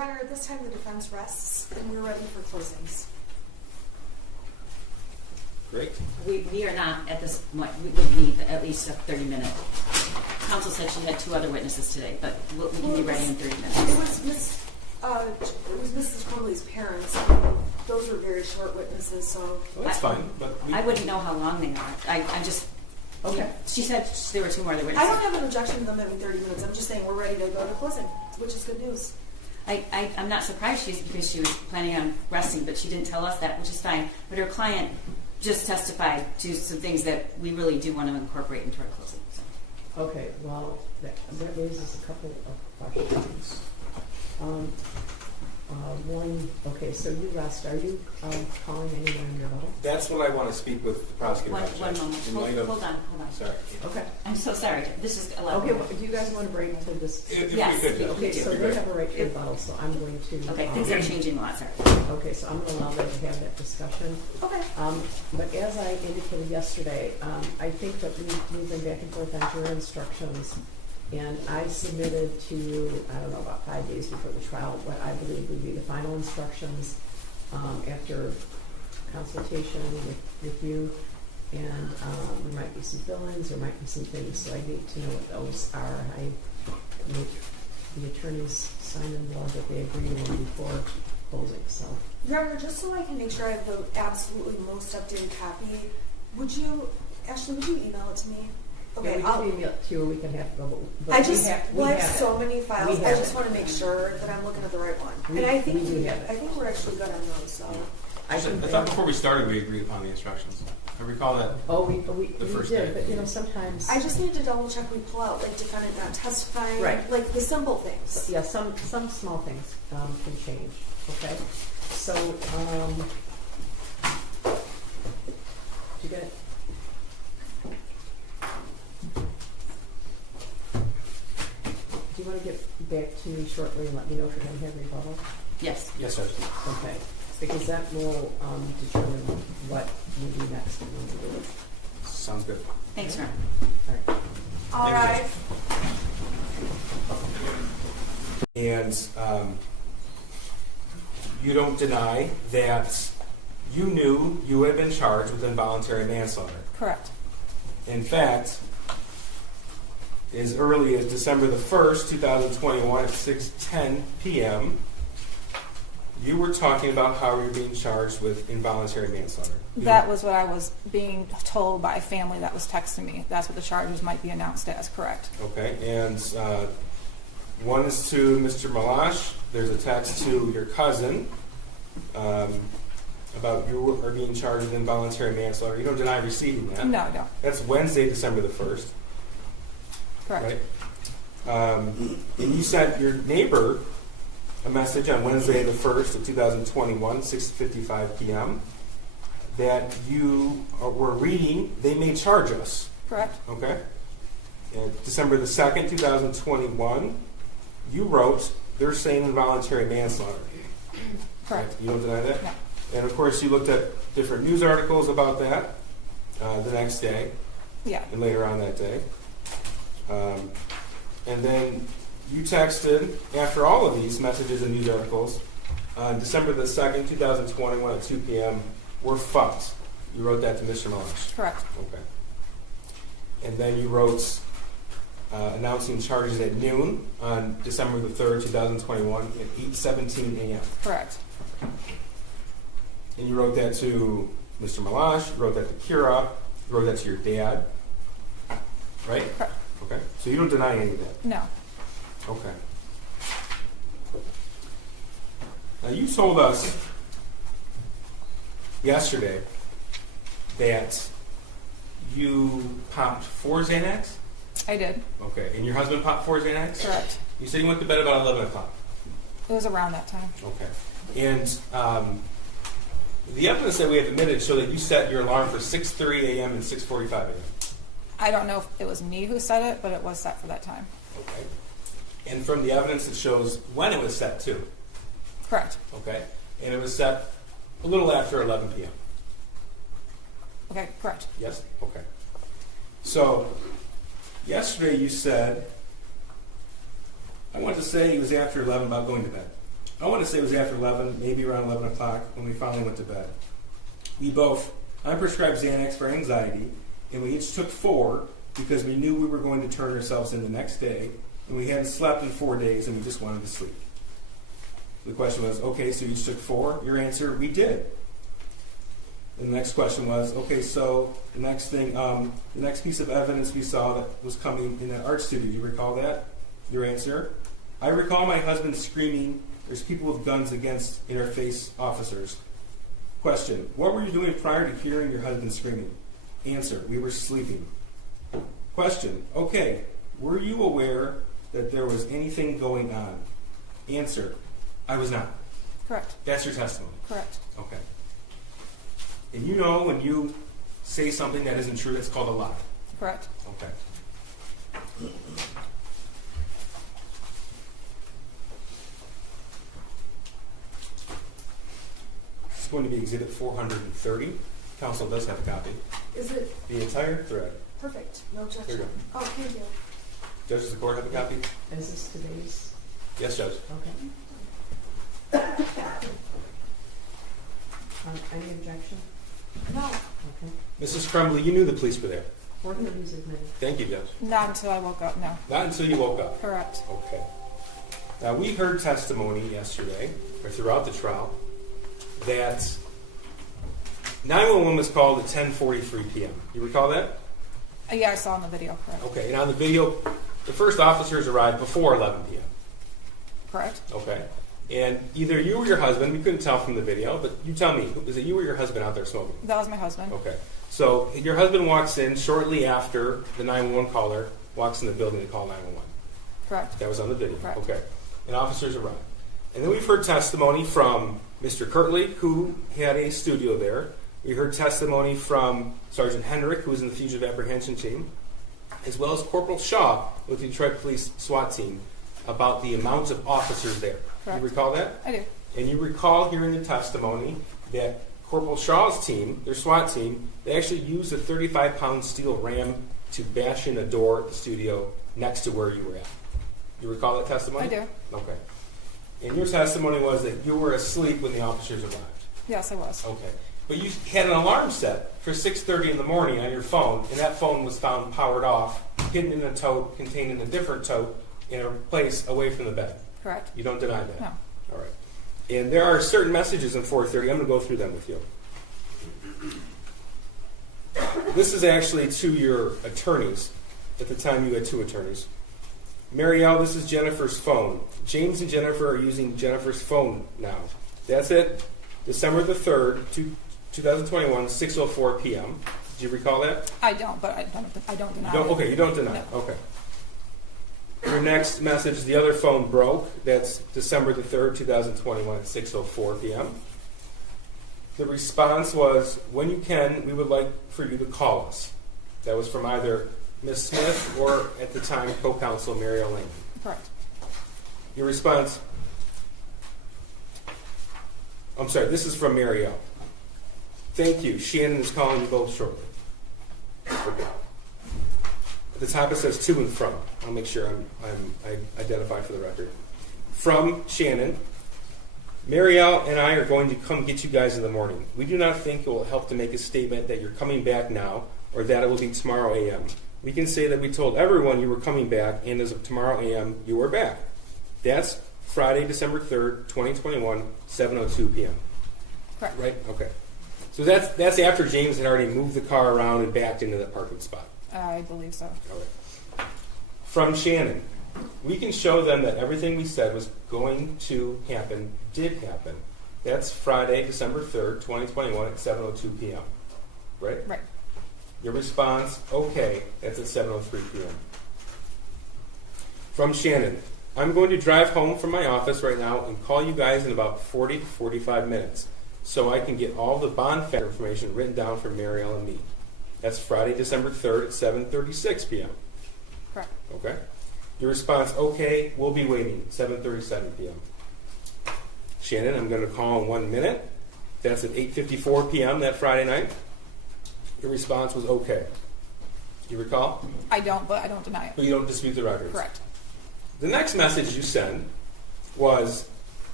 Honor, at this time the defense rests and we're ready for closings. Great. We are not at this point. We would need at least a 30-minute. Counsel said she had 2 other witnesses today, but we can be ready in 30 minutes. It was Mrs. Crumbly's parents. Those were very short witnesses, so. Well, that's fine. But I wouldn't know how long they are. I just. Okay. She said there were 2 more other I witnesses. don't have an objection to them having 30 minutes. I'm just saying we're ready to go to closing, which is good news. I'm not surprised because she was planning on resting, but she didn't tell us that, which is fine. But her client just testified to some things that we really do want to incorporate into our closing. So. Okay, well, that raises a couple of questions. One, okay, so you rest. Are you calling anyone in your level? that's what I want to speak with the prosecutor about. One Judge. moment. In light of- Hold on. Sorry. Okay. I'm so sorry. This is allowed. Okay, well, do you guys want to break to this? If Yes. we could, Okay, that'd so be they great. have a right to rebuttal, so I'm going to. Okay, things are changing a lot, sorry. Okay, so I'm going to allow them to have that discussion. Okay. But as I indicated yesterday, I think that we've been back and forth on jury instructions, and I submitted to, I don't know, about 5 days before the trial, what I believe would be the final instructions after consultation with you, and there might be some fill-ins, there might be some things, so I need to know what those are. I make the attorneys sign in law that they agree to them before closing, so. Your Honor, just so I can make sure I have the absolutely most updated copy, would you email it to me? Okay, Yeah, we can email it to you a week and a half ago, but I we just, have well, I it. have so many files, We I have just it. want to make sure that I'm looking at the right one. We- And I think we do have it. I think we're actually good on those, so. I I think thought before we started we agreed upon the instructions. I recall that. we first did, day. but sometimes. I just need to double check we pull out, like defendant not testifying, Right. like the simple things. Yeah, some small things can change, okay? So, did you get it? Do you want to get back to me shortly and let me know if you're going to have rebuttal? Yes. Yes, sir. Okay, because that will determine what we do next and when we do it. Sounds good. Thanks, Ron. All right. All Thank you. right. And you don't deny that you knew you had been charged with involuntary manslaughter. Correct. In fact, as early as December the 1st, 2021 at 6:10 p.m., you were talking about how you were being charged with involuntary manslaughter. That was what I was being told by a family that was texting me. That's what the charges might be announced as, correct? Okay, and one is to Mr. Malash. There's a text to your cousin about you are being charged with involuntary manslaughter. You don't deny receiving that. No, no, That's Wednesday, December the 1st, correct. right? And you sent your neighbor a message on Wednesday the 1st of 2021, 6:55 p.m., that you were reading, they may charge us. Correct. Okay? And December the 2nd, 2021, you wrote, they're saying involuntary manslaughter. Correct. You don't deny that? No. And of course, you looked at different news articles about that the next day Yeah. and later on that day. And then you texted, after all of these messages and news articles, on December the 2nd, 2021 at 2 p.m., we're fucked. You wrote that to Mr. Malash. Correct. Okay. And then you wrote announcing charges at noon on December the 3rd, 2021 at 8:17 a.m. Correct. And you wrote that to Mr. Malash, you wrote that to Kira, you wrote that to your dad, right? Correct. Okay. So you don't deny any of that? No. Okay. Now you told us yesterday that you popped 4 Xanax? I did. Okay. And your husband popped 4 Xanax? Correct. You said you went to bed about 11 o'clock. It was around that time. Okay. And the evidence that we have admitted show that you set your alarm for 6:30 a.m. and 6:45 a.m. I don't know if it was me who set it, but it was set for that time. Okay. And from the evidence, it shows when it was set too. Correct. Okay. And it was set a little after 11 p.m. Okay, correct. Yes? Okay. So, yesterday you said, I want to say it was after 11 about going to bed. I want to say it was after 11, maybe around 11 o'clock when we finally went to bed. I prescribed Xanax for anxiety, and we each took 4 because we knew we were going to turn ourselves in the next day, and we hadn't slept in 4 days, and we just wanted to sleep. The question was, okay, so you each took 4? Your answer, we did. And the next question was, okay, so the next thing, the next piece of evidence we saw that was coming in that art studio, do you recall that? Your answer? I recall my husband screaming, "There's people with guns against interface officers." Question, what were you doing prior to hearing your husband screaming? Answer, we were sleeping. Question, okay, were you aware that there was anything going on? Answer, I was not. Correct. That's your testimony. Correct. Okay. And you know when you say something that isn't true, it's called a lie. Correct. Okay. It's going to be Exhibit 430. Council does have a copy. Is it The entire thread. perfect? No There you objection. go. Oh, thank you. Judges of the court have a copy? Is this today's? Yes, Judge. Okay. Any objection? No. Okay. Mrs. Crumbley, you knew the police were there. 430 is admitted. Thank you, Judge. Not until I woke up, no. Not until you woke up. Correct. Okay. Now, we heard testimony yesterday, or throughout the trial, that 911 was called at 10:43 p.m. You recall that? Yeah, I saw in the video, correct. Okay, and on the video, the first officers arrived before 11 p.m. Correct. Okay. And either you or your husband, we couldn't tell from the video, but you tell me, is it you or your husband out there smoking? That was my husband. Okay. So your husband walks in shortly after the 911 caller walks in the building to call 911. Correct. That was on the video. Correct. Okay. And officers arrived. And then we've heard testimony from Mr. Kirtley, who had a studio there. We heard testimony from Sergeant Hendrick, who was in the fugitive apprehension team, as well as Corporal Shaw with the Detroit Police SWAT team, about the amount of officers there. Correct. You recall that? I do. And you recall hearing the testimony that Corporal Shaw's team, their SWAT team, they actually used a 35-pound steel ram to bash in a door at the studio next to where you were at. You recall that testimony? I do. Okay. And your testimony was that you were asleep when the officers arrived. Yes, I was. Okay. But you had an alarm set for 6:30 in the morning on your phone, and that phone was found powered off, hidden in a tote, contained in a different tote, in a place away from the bed. Correct. You don't deny that? No. All right. And there are certain messages in 430. I'm going to go through them with you. This is actually to your attorneys. At the time, you had 2 attorneys. Marielle, this is Jennifer's phone. James and Jennifer are using Jennifer's phone now. That's it. December the 3rd, 2021, 6:04 p.m. Do you recall that? I don't, but I don't deny it. Okay, you don't deny it. No. Okay. Your next message, the other phone broke. That's December the 3rd, 2021 at 6:04 p.m. The response was, when you can, we would like for you to call us. That was from either Ms. Smith or, at the time, co-counsel Mary Elaine. Correct. Your response, I'm sorry, this is from Mary L. Thank you. Shannon is calling you both shortly. Okay. At the top it says to and from. I'll make sure I identify for the record. From Shannon, Marielle and I are going to come get you guys in the morning. We do not think it will help to make a statement that you're coming back now or that it will be tomorrow a.m. We can say that we told everyone you were coming back, and as of tomorrow a.m., you are back. That's Friday, December 3rd, 2021, 7:02 p.m. Correct. Right? Okay. So that's after James had already moved the car around and backed into that parking spot. I believe so. All right. From Shannon, we can show them that everything we said was going to happen did happen. That's Friday, December 3rd, 2021 at 7:02 p.m. Right? Right. Your response, okay, that's at 7:03 p.m. From Shannon, I'm going to drive home from my office right now and call you guys in about 40 to 45 minutes so I can get all the bond factor information written down for Marielle and me. That's Friday, December 3rd at 7:36 p.m. Correct. Okay? Your response, okay, we'll be waiting, 7:37 p.m. Shannon, I'm going to call in 1 minute. That's at 8:54 p.m. that Friday night. Your response was okay. You recall? I don't, but I don't deny But it. you don't dispute the records. Correct. The next message you send was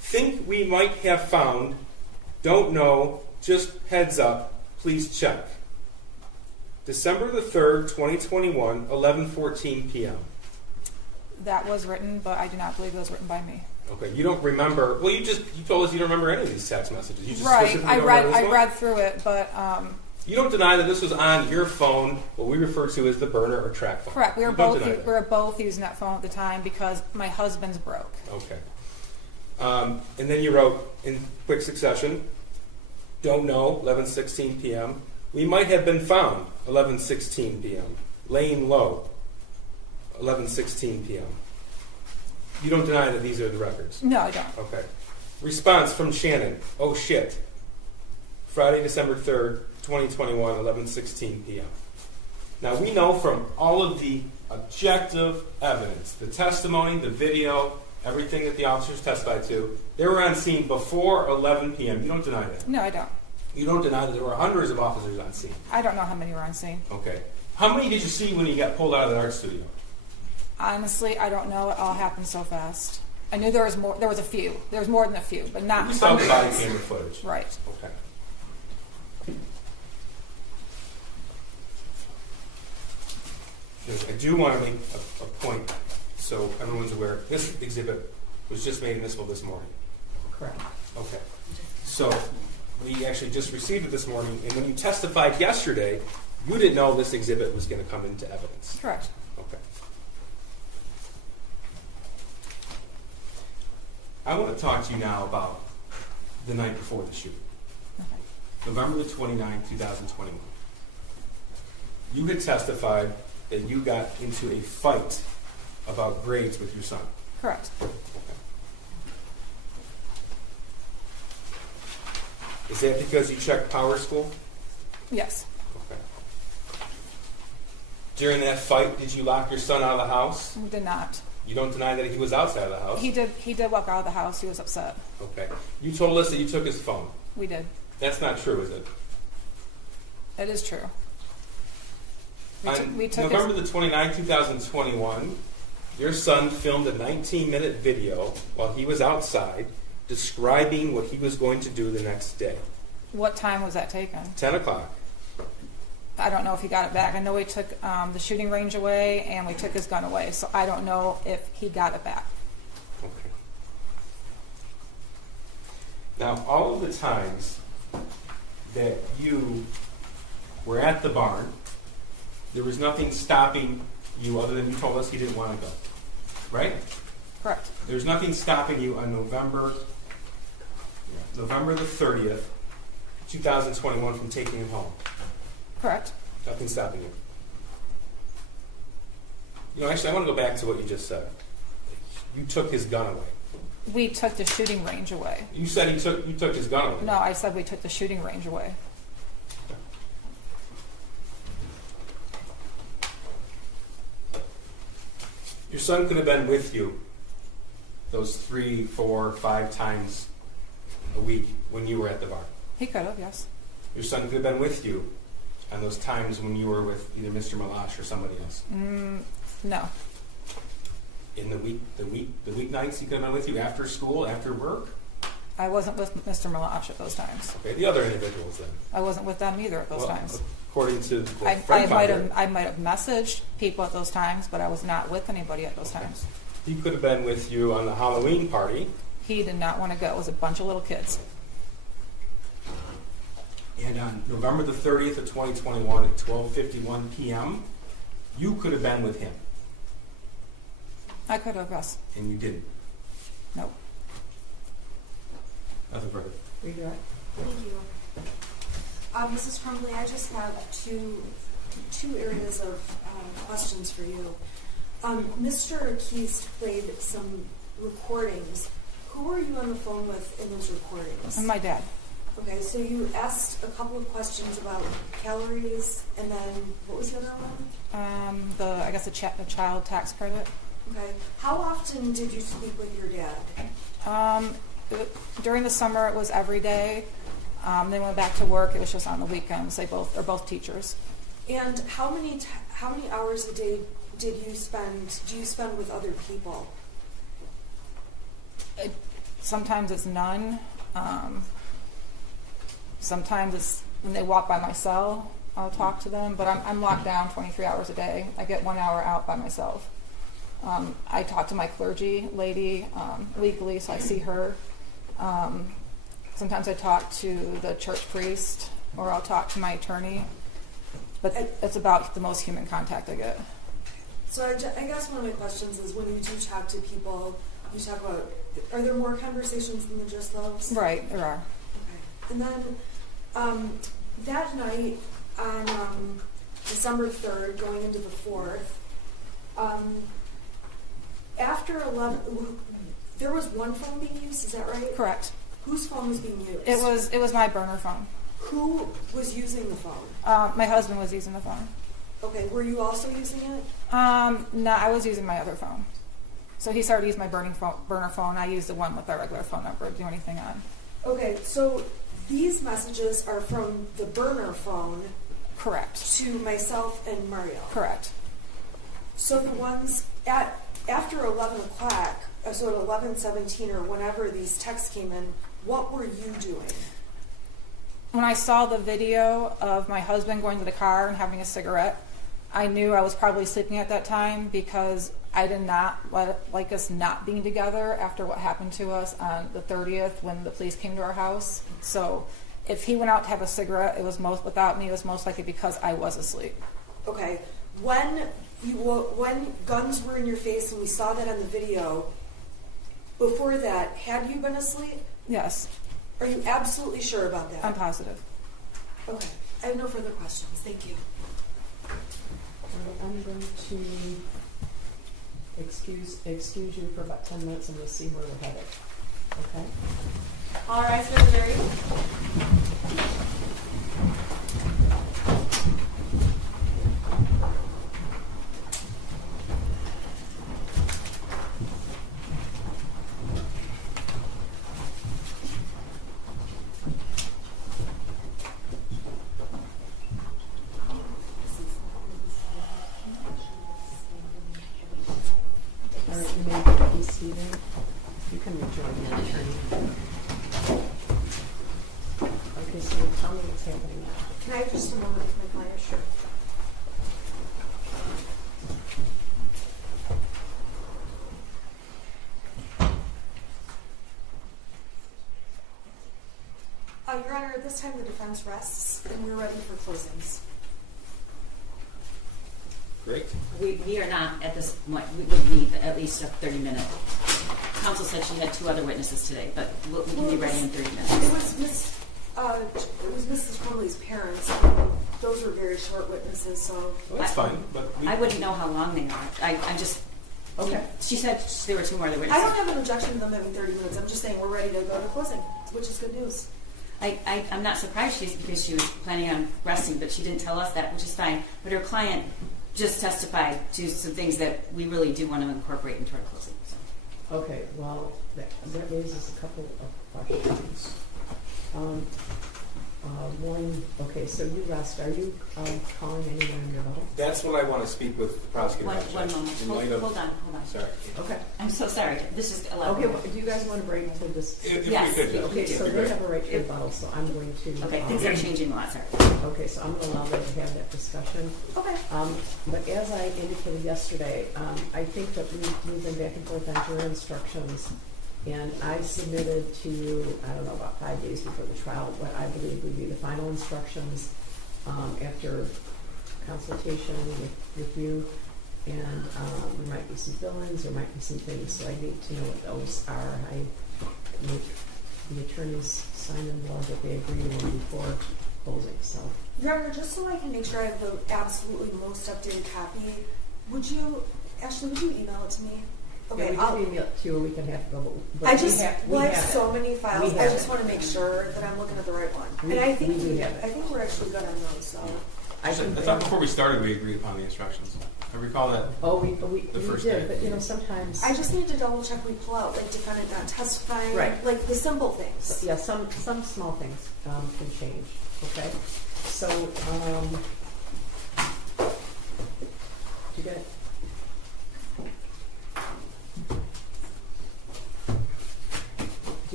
Think we might have found. Don't know. Just heads up. Please check. December the 3rd, 2021, 11:14 p.m. That was written, but I do not believe it was written by me. Okay, you don't remember. Well, you told us you don't remember any of these text messages. You just Right. specifically I don't read. remember this I one? read through it, but You don't deny that this was on your phone, what we refer to as the burner or track phone. correct. We You were don't both. deny We that. were both using that phone at the time because my husband's broke. Okay. And then you wrote in quick succession, don't know, 11:16 p.m. We might have been found, 11:16 p.m. Laying low, 11:16 p.m. You don't deny that these are the records? No, I don't. Okay. Response from Shannon, oh shit. Friday, December 3rd, 2021, 11:16 p.m. Now we know from all of the objective evidence, the testimony, the video, everything that the officers testified to, they were on scene before 11 p.m. You don't deny that? No, I don't. You don't deny that there were hundreds of officers on scene? I don't know how many were on scene. Okay. How many did you see when you got pulled out of the art studio? Honestly, I don't know. It all happened so fast. I knew there was more. There was a few. There was more than a few, but not You saw the body hundreds. camera footage. Right. Okay. I do want to make a point so everyone's aware. This exhibit was just made admissible this morning. Correct. Okay. So we actually just received it this morning, and when you testified yesterday, you didn't know this exhibit was going to come into evidence. Correct. Okay. I want to talk to you now about the night before the shooting. Okay. November the 29th, 2021. You had testified that you got into a fight about grades with your son. Correct. Is that because you checked Power School? Yes. Okay. During that fight, did you lock your son out of the house? We did not. You don't deny that he was outside of the house? He did. He did walk out of the house. He was upset. Okay. You told us that you took his phone. We did. That's not true, is it? It is true. On We took November the 29th, 2021, your son filmed a 19-minute video while he was outside describing what he was going to do the next day. What time was that taken? 10 o'clock. I don't know if he got it back. I know we took the shooting range away and we took his gun away, so I don't know if he got it back. Okay. Now, all of the times that you were at the barn, there was nothing stopping you other than you told us he didn't want to go. Right? Correct. There's nothing stopping you on November the 30th, 2021 from taking him home. Correct. Nothing stopping you. You know, actually, I want to go back to what you just said. You took his gun away. We took the shooting range away. You said you took his gun away. No, I said we took the shooting range away. Your son could have been with you those 3, 4, 5 times a week when you were at the bar. He could have, yes. Your son could have been with you on those times when you were with either Mr. Malash or somebody else. No. In the weeknights, he could have been with you after school, after work. I wasn't with Mr. Malash at those times. Okay, the other individuals then. I wasn't with them either at those times. According to the I friend might finder, have messaged people at those times, but I was not with anybody at those times. he could have been with you on the Halloween party. He did not want to go. It was a bunch of little kids. And on November the 30th of 2021 at 12:51 p.m., you could have been with him, I could have, yes. and you didn't. Nope. Nothing further. Redirect. Thank you. Mrs. Crumbley, I just have two areas of questions for you. Mr. Keys played some recordings. Who were you on the phone with in those recordings? And my dad. Okay, so you asked a couple of questions about calories, and then what was the other one? The child tax credit. Okay. How often did you speak with your dad? During the summer, it was every day. They went back to work. It was just on the weekends. They are both teachers. And how many hours a day do you spend with other people? Sometimes it's none. Sometimes it's when they walk by my cell, I'll talk to them, but I'm locked down 23 hours a day. I get 1 hour out by myself. I talk to my clergy lady legally, so I see her. Sometimes I talk to the church priest, or I'll talk to my attorney, but it's about the most human contact I get. So I guess one of my questions is, when you do talk to people, you talk about, are there more conversations than just those? Right, there are. Okay. And then that night on December 3rd, going into the 4th, after 11, there was one phone being used, is that right? Correct. Whose phone was being used? It was my burner phone. Who was using the phone? My husband was using the phone. Okay, were you also using it? No, I was using my other phone. So he started using my burner phone. I used the one with our regular phone number to do anything on. Okay, so these messages are from the burner phone Correct. to myself and Mario. Correct. So the ones after 11 o'clock, so at 11:17 or whenever these texts came in, what were you doing? When I saw the video of my husband going to the car and having a cigarette, I knew I was probably sleeping at that time because I did not like us not being together after what happened to us on the 30th when the police came to our house. So if he went out to have a cigarette, it was without me, it was most likely because I was asleep. Okay, when guns were in your face and we saw that on the video, before that, had you been asleep? Yes, Are you absolutely sure about that? I'm positive. Okay, I have no further questions. Thank you. I'm going to excuse you for about 10 minutes and we'll see where we're headed. Okay? All right, for the jury. All right, you may be seated. You can rejoin your attorney. Okay, so tell me what's happening now. Can I have just a moment with my client? Sure. Your Honor, at this time the defense rests and we're ready for closings. Great. We are not at this point. We would need at least a 30-minute. Counsel said she had 2 other witnesses today, but we can be ready in 30 minutes. It was Mrs. Crumbly's parents. Those were very short witnesses, so. Well, that's fine. But I wouldn't know how long they are. I'm just. Okay. She said there were 2 more other I witnesses. don't have an objection to them having 30 minutes. I'm just saying we're ready to go to closing, which is good news. I'm not surprised because she was planning on resting, but she didn't tell us that, which is fine. But her client just testified to some things that we really do want to incorporate into our closing. So. Okay, well, that raises a couple of questions. One, okay, so you rest. Are you calling anyone in your level? that's what I want to speak with the prosecutor about. One Judge. moment. In light of- Hold on. Sorry. Okay. I'm so sorry. This is 11. Okay, well, do you guys want to break to this? If Yes. we could, Judge. Okay, do. so they have a right to rebuttal, so I'm going to. Okay, things are changing a lot, sorry. Okay, so I'm going to allow them to have that discussion. Okay. But as I indicated yesterday, I think that we've been back and forth on jury instructions, and I submitted to you, I don't know, about 5 days before the trial, what I believe would be the final instructions after consultation with you. And there might be some fill-ins, there might be some things, so I need to know what those are. I make the attorneys sign in law that they agree to them before closing, so. Your Honor, just so I can make sure I have the absolutely most updated copy, would you email it to me? Okay, Yeah, we can email it to you a week and a half ago, but I we just, have well, I have it. so many files, We I have just it. want to make sure that I'm looking at the right one. We- And I think we do have it. I think we're actually good on those, so. I I think thought before we started we agreed upon the instructions. I recall that. we The first did, day. but you know, sometimes, I just need to double check we pull out, like defendant not testifying, Right. like the simple things. yeah, some small things can change, okay? So, did you get it?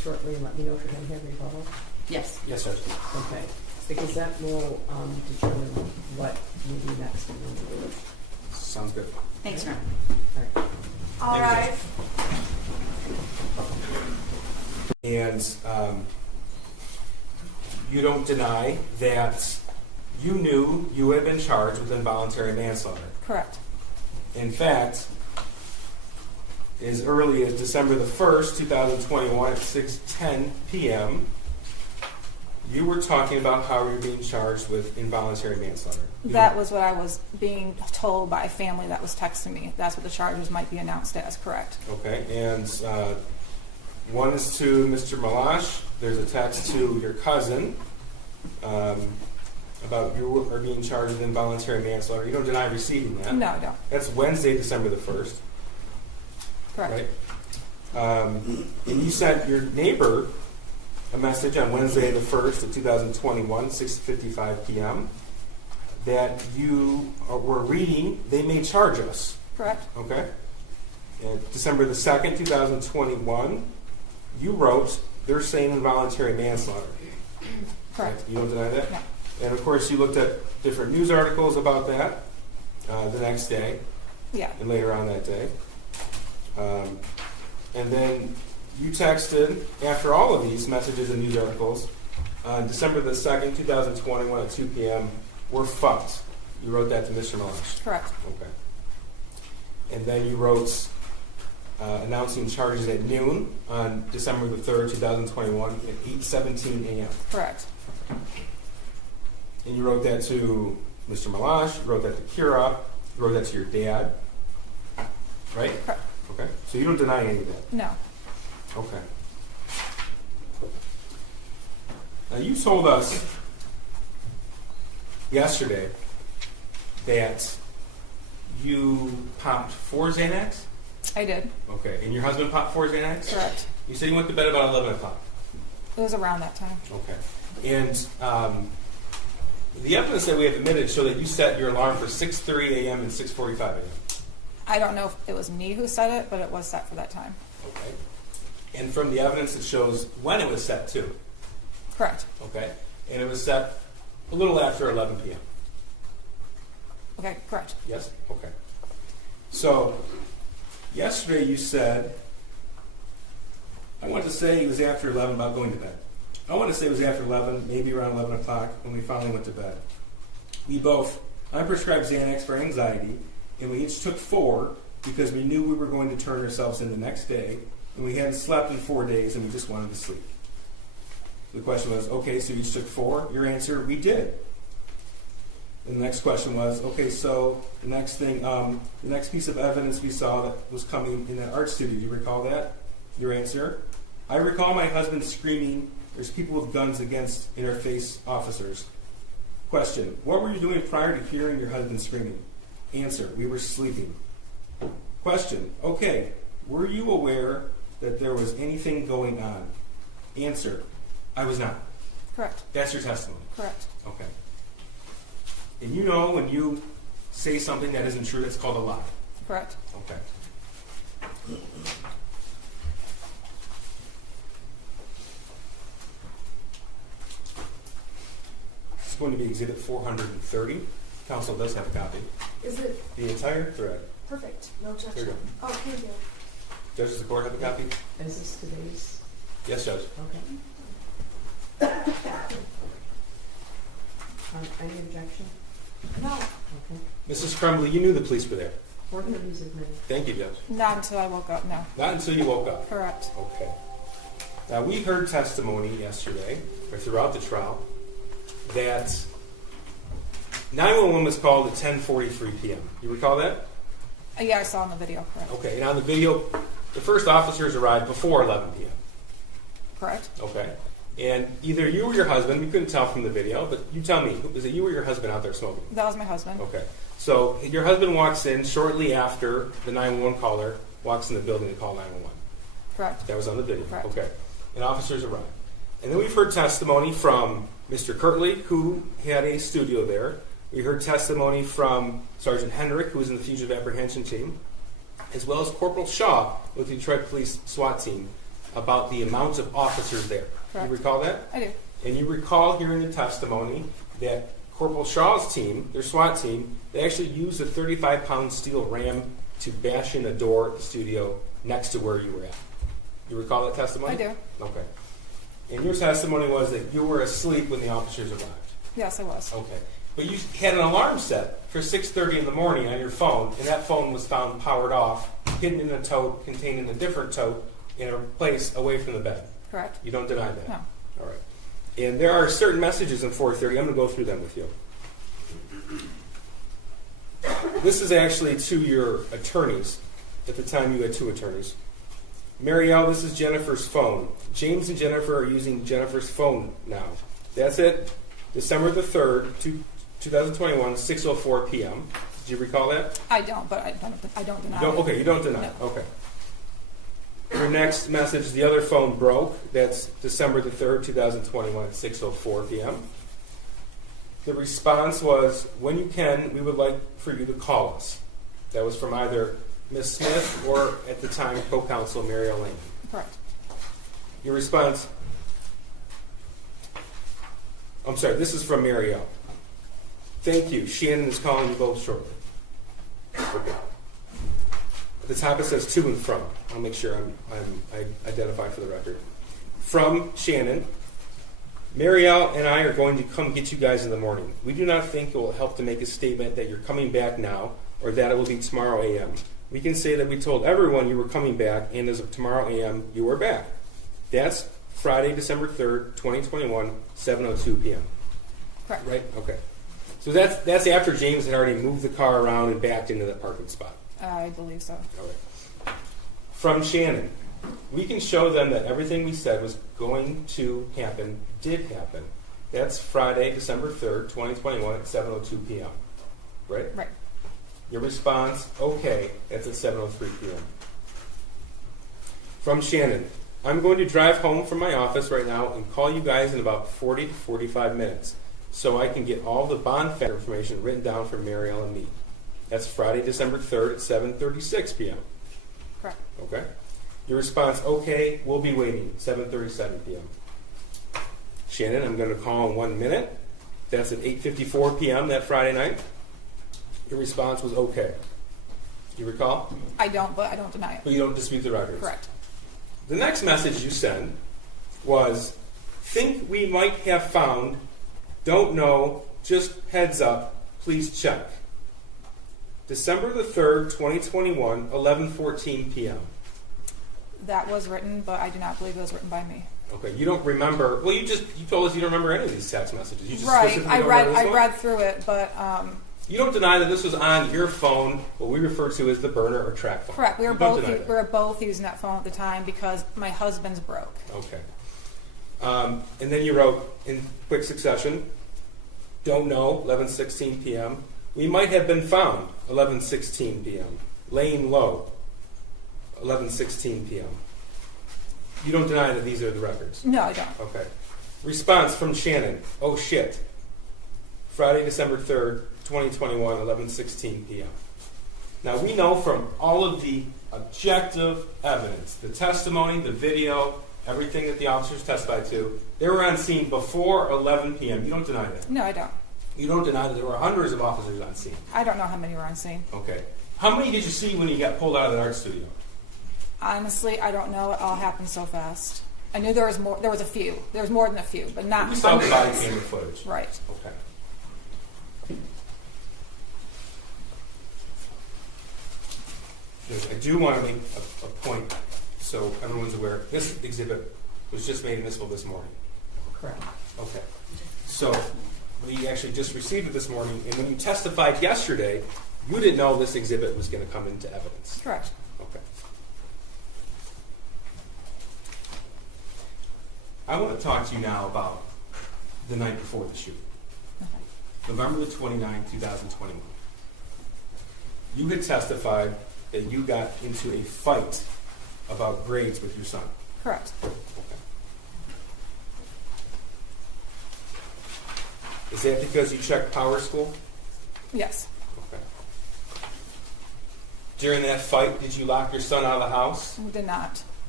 shortly and let me know if you're going to have rebuttal? Yes. Yes, Judge. Okay, because that will determine what we do next and when we do it. Sounds good. Thanks, Ron. All right. All right. And you don't deny that you knew you had been charged with involuntary manslaughter. Correct. In fact, as early as December the 1st, 2021 at 6:10 p.m., you were talking about how you were being charged with involuntary manslaughter. That was what I was being told by a family that was texting me. That's what the charges might be announced as, correct? Okay, and one is to Mr. Malash. There's a text to your cousin about you are being charged with involuntary manslaughter. You don't deny receiving that. No, no. That's Wednesday, December the 1st. Correct. Right? And you sent your neighbor a message on Wednesday the 1st of 2021, 6:55 p.m., that you were reading, they may charge us. Correct. Okay? And December the 2nd, 2021, you wrote, they're saying involuntary manslaughter. Correct. You don't deny that? No. And of course, you looked at different news articles about that the next day Yeah. and later on that day. And then you texted, after all of these messages and news articles, on December the 2nd, 2021 at 2 p.m., we're fucked. You wrote that to Mr. Malash. Correct. Okay. And then you wrote announcing charges at noon on December the 3rd, 2021 at 8:17 a.m. Correct. And you wrote that to Mr. Malash, you wrote that to Kira, you wrote that to your dad, right? Correct. Okay. So you don't deny any of that? No. Okay. Now you told us yesterday that you popped 4 Xanax? I did. Okay. And your husband popped 4 Xanax? Correct. You said you went to bed about 11 o'clock. It was around that time. Okay. And the evidence that we have admitted show that you set your alarm for 6:30 a.m. and 6:45 a.m. I don't know if it was me who set it, but it was set for that time. Okay. And from the evidence, it shows when it was set too. Correct. Okay. And it was set a little after 11 p.m. Okay, correct. Yes? Okay. So, yesterday you said, I want to say it was after 11 about going to bed. I want to say it was after 11, maybe around 11 o'clock when we finally went to bed. I prescribed Xanax for anxiety, and we each took 4 because we knew we were going to turn ourselves in the next day, and we hadn't slept in 4 days, and we just wanted to sleep. The question was, okay, so you each took 4? Your answer, we did. And the next question was, okay, so the next thing, the next piece of evidence we saw that was coming in that art studio, do you recall that? Your answer? I recall my husband screaming, "There's people with guns against interface officers." Question, what were you doing prior to hearing your husband screaming? Answer, we were sleeping. Question, okay, were you aware that there was anything going on? Answer, I was not. Correct. That's your testimony. Correct. Okay. And you know when you say something that isn't true, that's called a lie. Correct. Okay. It's going to be Exhibit 430. Council does have a copy. Is it The entire thread. perfect? No There you objection. go. Oh, thank you. Judges of the court have a copy? Is this today's? Yes, Judge. Okay. Any objection? No. Okay. Mrs. Crumbly, you knew the police were there. We're going to use it now. Thank you, Judge. Not until I woke up, no. Not until you woke up. Correct. Okay. Now, we heard testimony yesterday, or throughout the trial, that 911 was called at 10:43 p.m. You recall that? Yeah, I saw in the video, correct. Okay. And on the video, the first officers arrived before 11 p.m. Correct. Okay. And either you or your husband, we couldn't tell from the video, but you tell me, was it you or your husband out there smoking? That was my husband. Okay. So your husband walks in shortly after the 911 caller walks in the building to call 911. Correct. That was on the video. Correct. Okay. And officers arrived. And then we've heard testimony from Mr. Kirtley, who had a studio there. We heard testimony from Sergeant Hendrick, who was in the fugitive apprehension team, as well as Corporal Shaw with the Detroit Police SWAT team, about the amount of officers there. Correct. You recall that? I do. And you recall hearing the testimony that Corporal Shaw's team, their SWAT team, they actually used a 35-pound steel ram to bash in a door at the studio next to where you were at. You recall that testimony? I do. Okay. And your testimony was that you were asleep when the officers arrived. Yes, I was. Okay. But you had an alarm set for 6:30 in the morning on your phone, and that phone was found powered off, hidden in a tote, contained in a different tote, in a place away from the bed. Correct. You don't deny that? No. All right. And there are certain messages in 430. I'm going to go through them with you. This is actually to your attorneys. At the time, you had 2 attorneys. Marielle, this is Jennifer's phone. James and Jennifer are using Jennifer's phone now. That's it. December the 3rd, 2021, 6:04 p.m. Did you recall that? I don't, but I don't deny You don't, it. okay, you don't deny it. No. Okay. Your next message, the other phone broke. That's December the 3rd, 2021 at 6:04 p.m. The response was, when you can, we would like for you to call us. That was from either Ms. Smith or, at the time, co-counsel Marielle Lehman. Correct. Your response, I'm sorry, this is from Marielle. Thank you. Shannon is calling you both shortly. Okay. At the top it says to and from. I'll make sure I identify for the record. From Shannon, Marielle and I are going to come get you guys in the morning. We do not think it will help to make a statement that you're coming back now or that it will be tomorrow a.m. We can say that we told everyone you were coming back, and as of tomorrow a.m., you are back. That's Friday, December 3rd, 2021, 7:02 p.m. Correct. Right? Okay. So that's after James had already moved the car around and backed into the parking spot. I believe so. All right. From Shannon, we can show them that everything we said was going to happen did happen. That's Friday, December 3rd, 2021 at 7:02 p.m. Right? Right. Your response, okay, that's at 7:03 p.m. From Shannon, I'm going to drive home from my office right now and call you guys in about 40 to 45 minutes so I can get all the bond factor information written down for Marielle and me. That's Friday, December 3rd at 7:36 p.m. Correct. Okay? Your response, okay, we'll be waiting, 7:37 p.m. Shannon, I'm going to call in 1 minute. That's at 8:54 p.m. that Friday night. Your response was okay. Do you recall? I don't, but I don't deny it. But you don't dispute the records. Correct. The next message you send was, think we might have found, don't know, just heads up, please check. December the 3rd, 2021, 11:14 p.m. That was written, but I do not believe it was written by me. Okay, you don't remember. Well, you told us you don't remember any of these text messages. You just Right. specifically I don't read remember this one? read through it, but You don't deny that this was on your phone, what we refer to as the burner or track phone. correct. We You don't deny we that. were both using that phone at the time because my husband's broke. Okay. And then you wrote in quick succession, don't know, 11:16 p.m. We might have been found, 11:16 p.m. Laying low, 11:16 p.m. You don't deny that these are the records? No, I don't. Okay. Response from Shannon, oh shit. Friday, December 3rd, 2021, 11:16 p.m. Now, we know from all of the objective evidence, the testimony, the video, everything that the officers testified to, they were on scene before 11 p.m. You don't deny that? No, I don't. You don't deny that there were hundreds of officers on scene? I don't know how many were on scene. Okay. How many did you see when you got pulled out of the art studio? Honestly, I don't know. It all happened so fast. I knew there was more. There was a few. There was more than a few, but not You saw the body hundreds. camera footage. Right. Okay. I do want to make a point so everyone's aware. This exhibit was just made admissible this morning. Correct. Okay. So we actually just received it this morning, and when you testified yesterday, you didn't know this exhibit was going to come into evidence. Correct. Okay. I want to talk to you now about the night before the shoot. Okay. November the 29th, 2021. You had testified that you got into a fight about grades with your son. Correct. Okay. Is that because you checked Power School? Yes. Okay. During that fight, did you lock your son out of the house? We did not.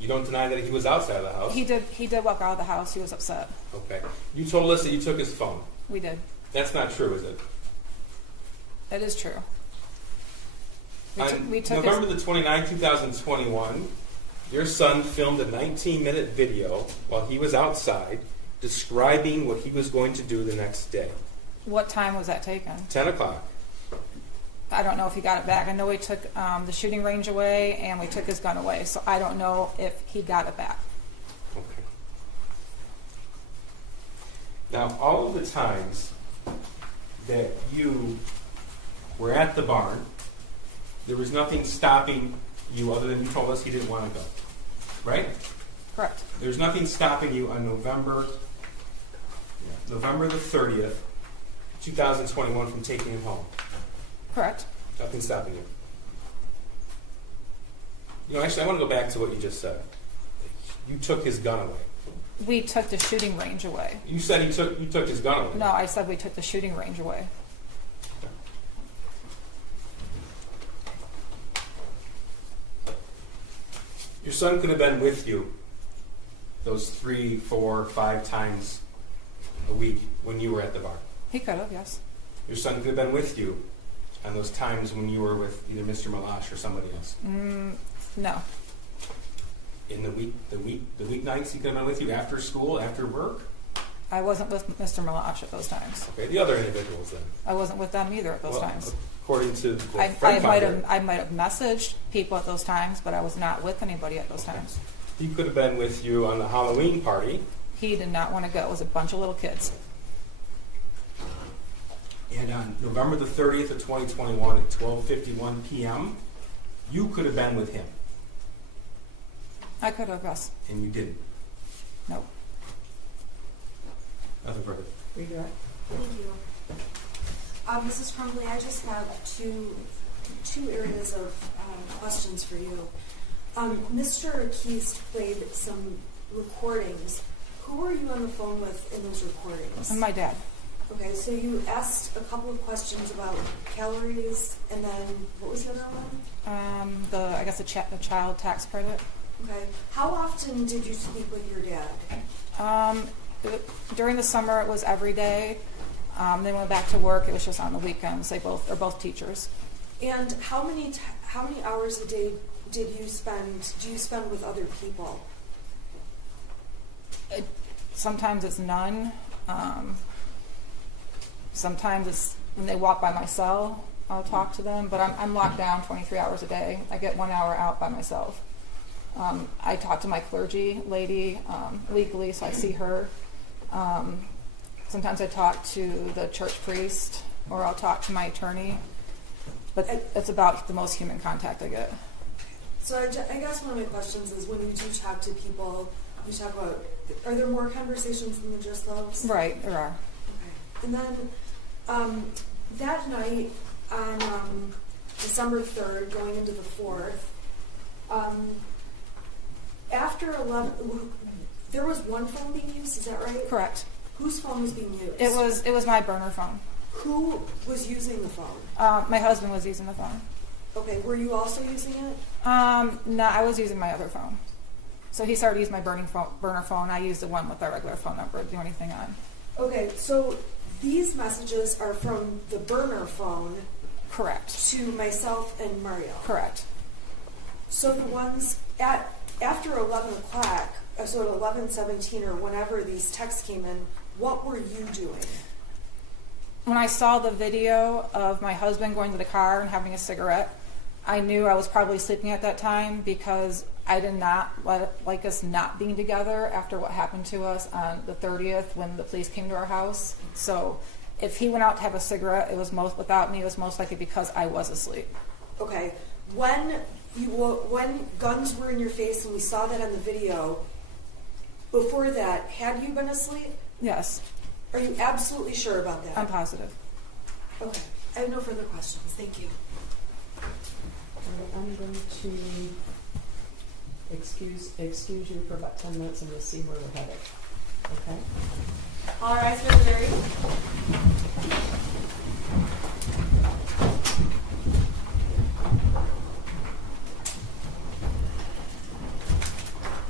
You don't deny that he was outside of the house? He did walk out of the house. He was upset. Okay. You told us that you took his phone. We did. That's not true, is it? That is true. On We took November the 29th, 2021, your son filmed a 19-minute video while he was outside describing what he was going to do the next day. What time was that taken? 10 o'clock. I don't know if he got it back. I know we took the shooting range away and we took his gun away, so I don't know if he got it back. Okay. Now, all of the times that you were at the barn, there was nothing stopping you other than you told us he didn't want to go. Right? Correct. There's nothing stopping you on November the 30th, 2021 from taking him home. Correct. Nothing stopping you. You know, actually, I want to go back to what you just said. You took his gun away. We took the shooting range away. You said you took his gun away. No, I said we took the shooting range away. Your son could have been with you those 3, 4, 5 times a week when you were at the bar. He could have, yes. Your son could have been with you on those times when you were with either Mr. Malash or somebody else. No. In the weeknights, he could have been with you after school, after work. I wasn't with Mr. Malash at those times. Okay, the other individuals then. I wasn't with them either at those times. According to the I friend might finder, have messaged people at those times, but I was not with anybody at those times. he could have been with you on the Halloween party. He did not want to go. It was a bunch of little kids. And on November the 30th of 2021 at 12:51 p.m., you could have been with him, I could have, yes. and you didn't. Nope. Nothing further. Redirect. Thank you. Mrs. Crumbly, I just have two areas of questions for you. Mr. Keys played some recordings. Who were you on the phone with in those recordings? And my dad. Okay, so you asked a couple of questions about calories, and then what was the other one? The child tax credit. Okay. How often did you speak with your dad? During the summer, it was every day. They went back to work. It was just on the weekends. They're both teachers. And how many hours a day do you spend with other people? Sometimes it's none. Sometimes it's when they walk by my cell, I'll talk to them. But I'm locked down 23 hours a day. I get 1 hour out by myself. I talk to my clergy lady weekly, so I see her. Sometimes I talk to the church priest, or I'll talk to my attorney. But it's about the most human contact I get. So I guess one of my questions is, when you do talk to people, you talk about, are there more conversations than just those? Right, there are. Okay. And then that night on December 3rd, going into the 4th, after 11, there was one phone being used, is that right? Correct. Whose phone was being used? It was my burner phone. Who was using the phone? My husband was using the phone. Okay, were you also using it? No, I was using my other phone. So he started using my burner phone. I used the one with our regular phone number to do anything on. Okay, so these messages are from the burner phone Correct. to myself and Mario. Correct. So the ones after 11 o'clock, so at 11:17 or whenever these texts came in, what were you doing? When I saw the video of my husband going to the car and having a cigarette, I knew I was probably sleeping at that time, because I did not like us not being together after what happened to us on the 30th when the police came to our house. So if he went out to have a cigarette, it was without me, it was most likely because I was asleep. Okay, when guns were in your face and we saw that on the video, before that, had you been asleep? Yes, Are you absolutely sure about that? I'm positive. Okay, I have no further questions. Thank you. I'm going to excuse you for about 10 minutes, and we'll see where we're headed. Okay? All rise for the jury.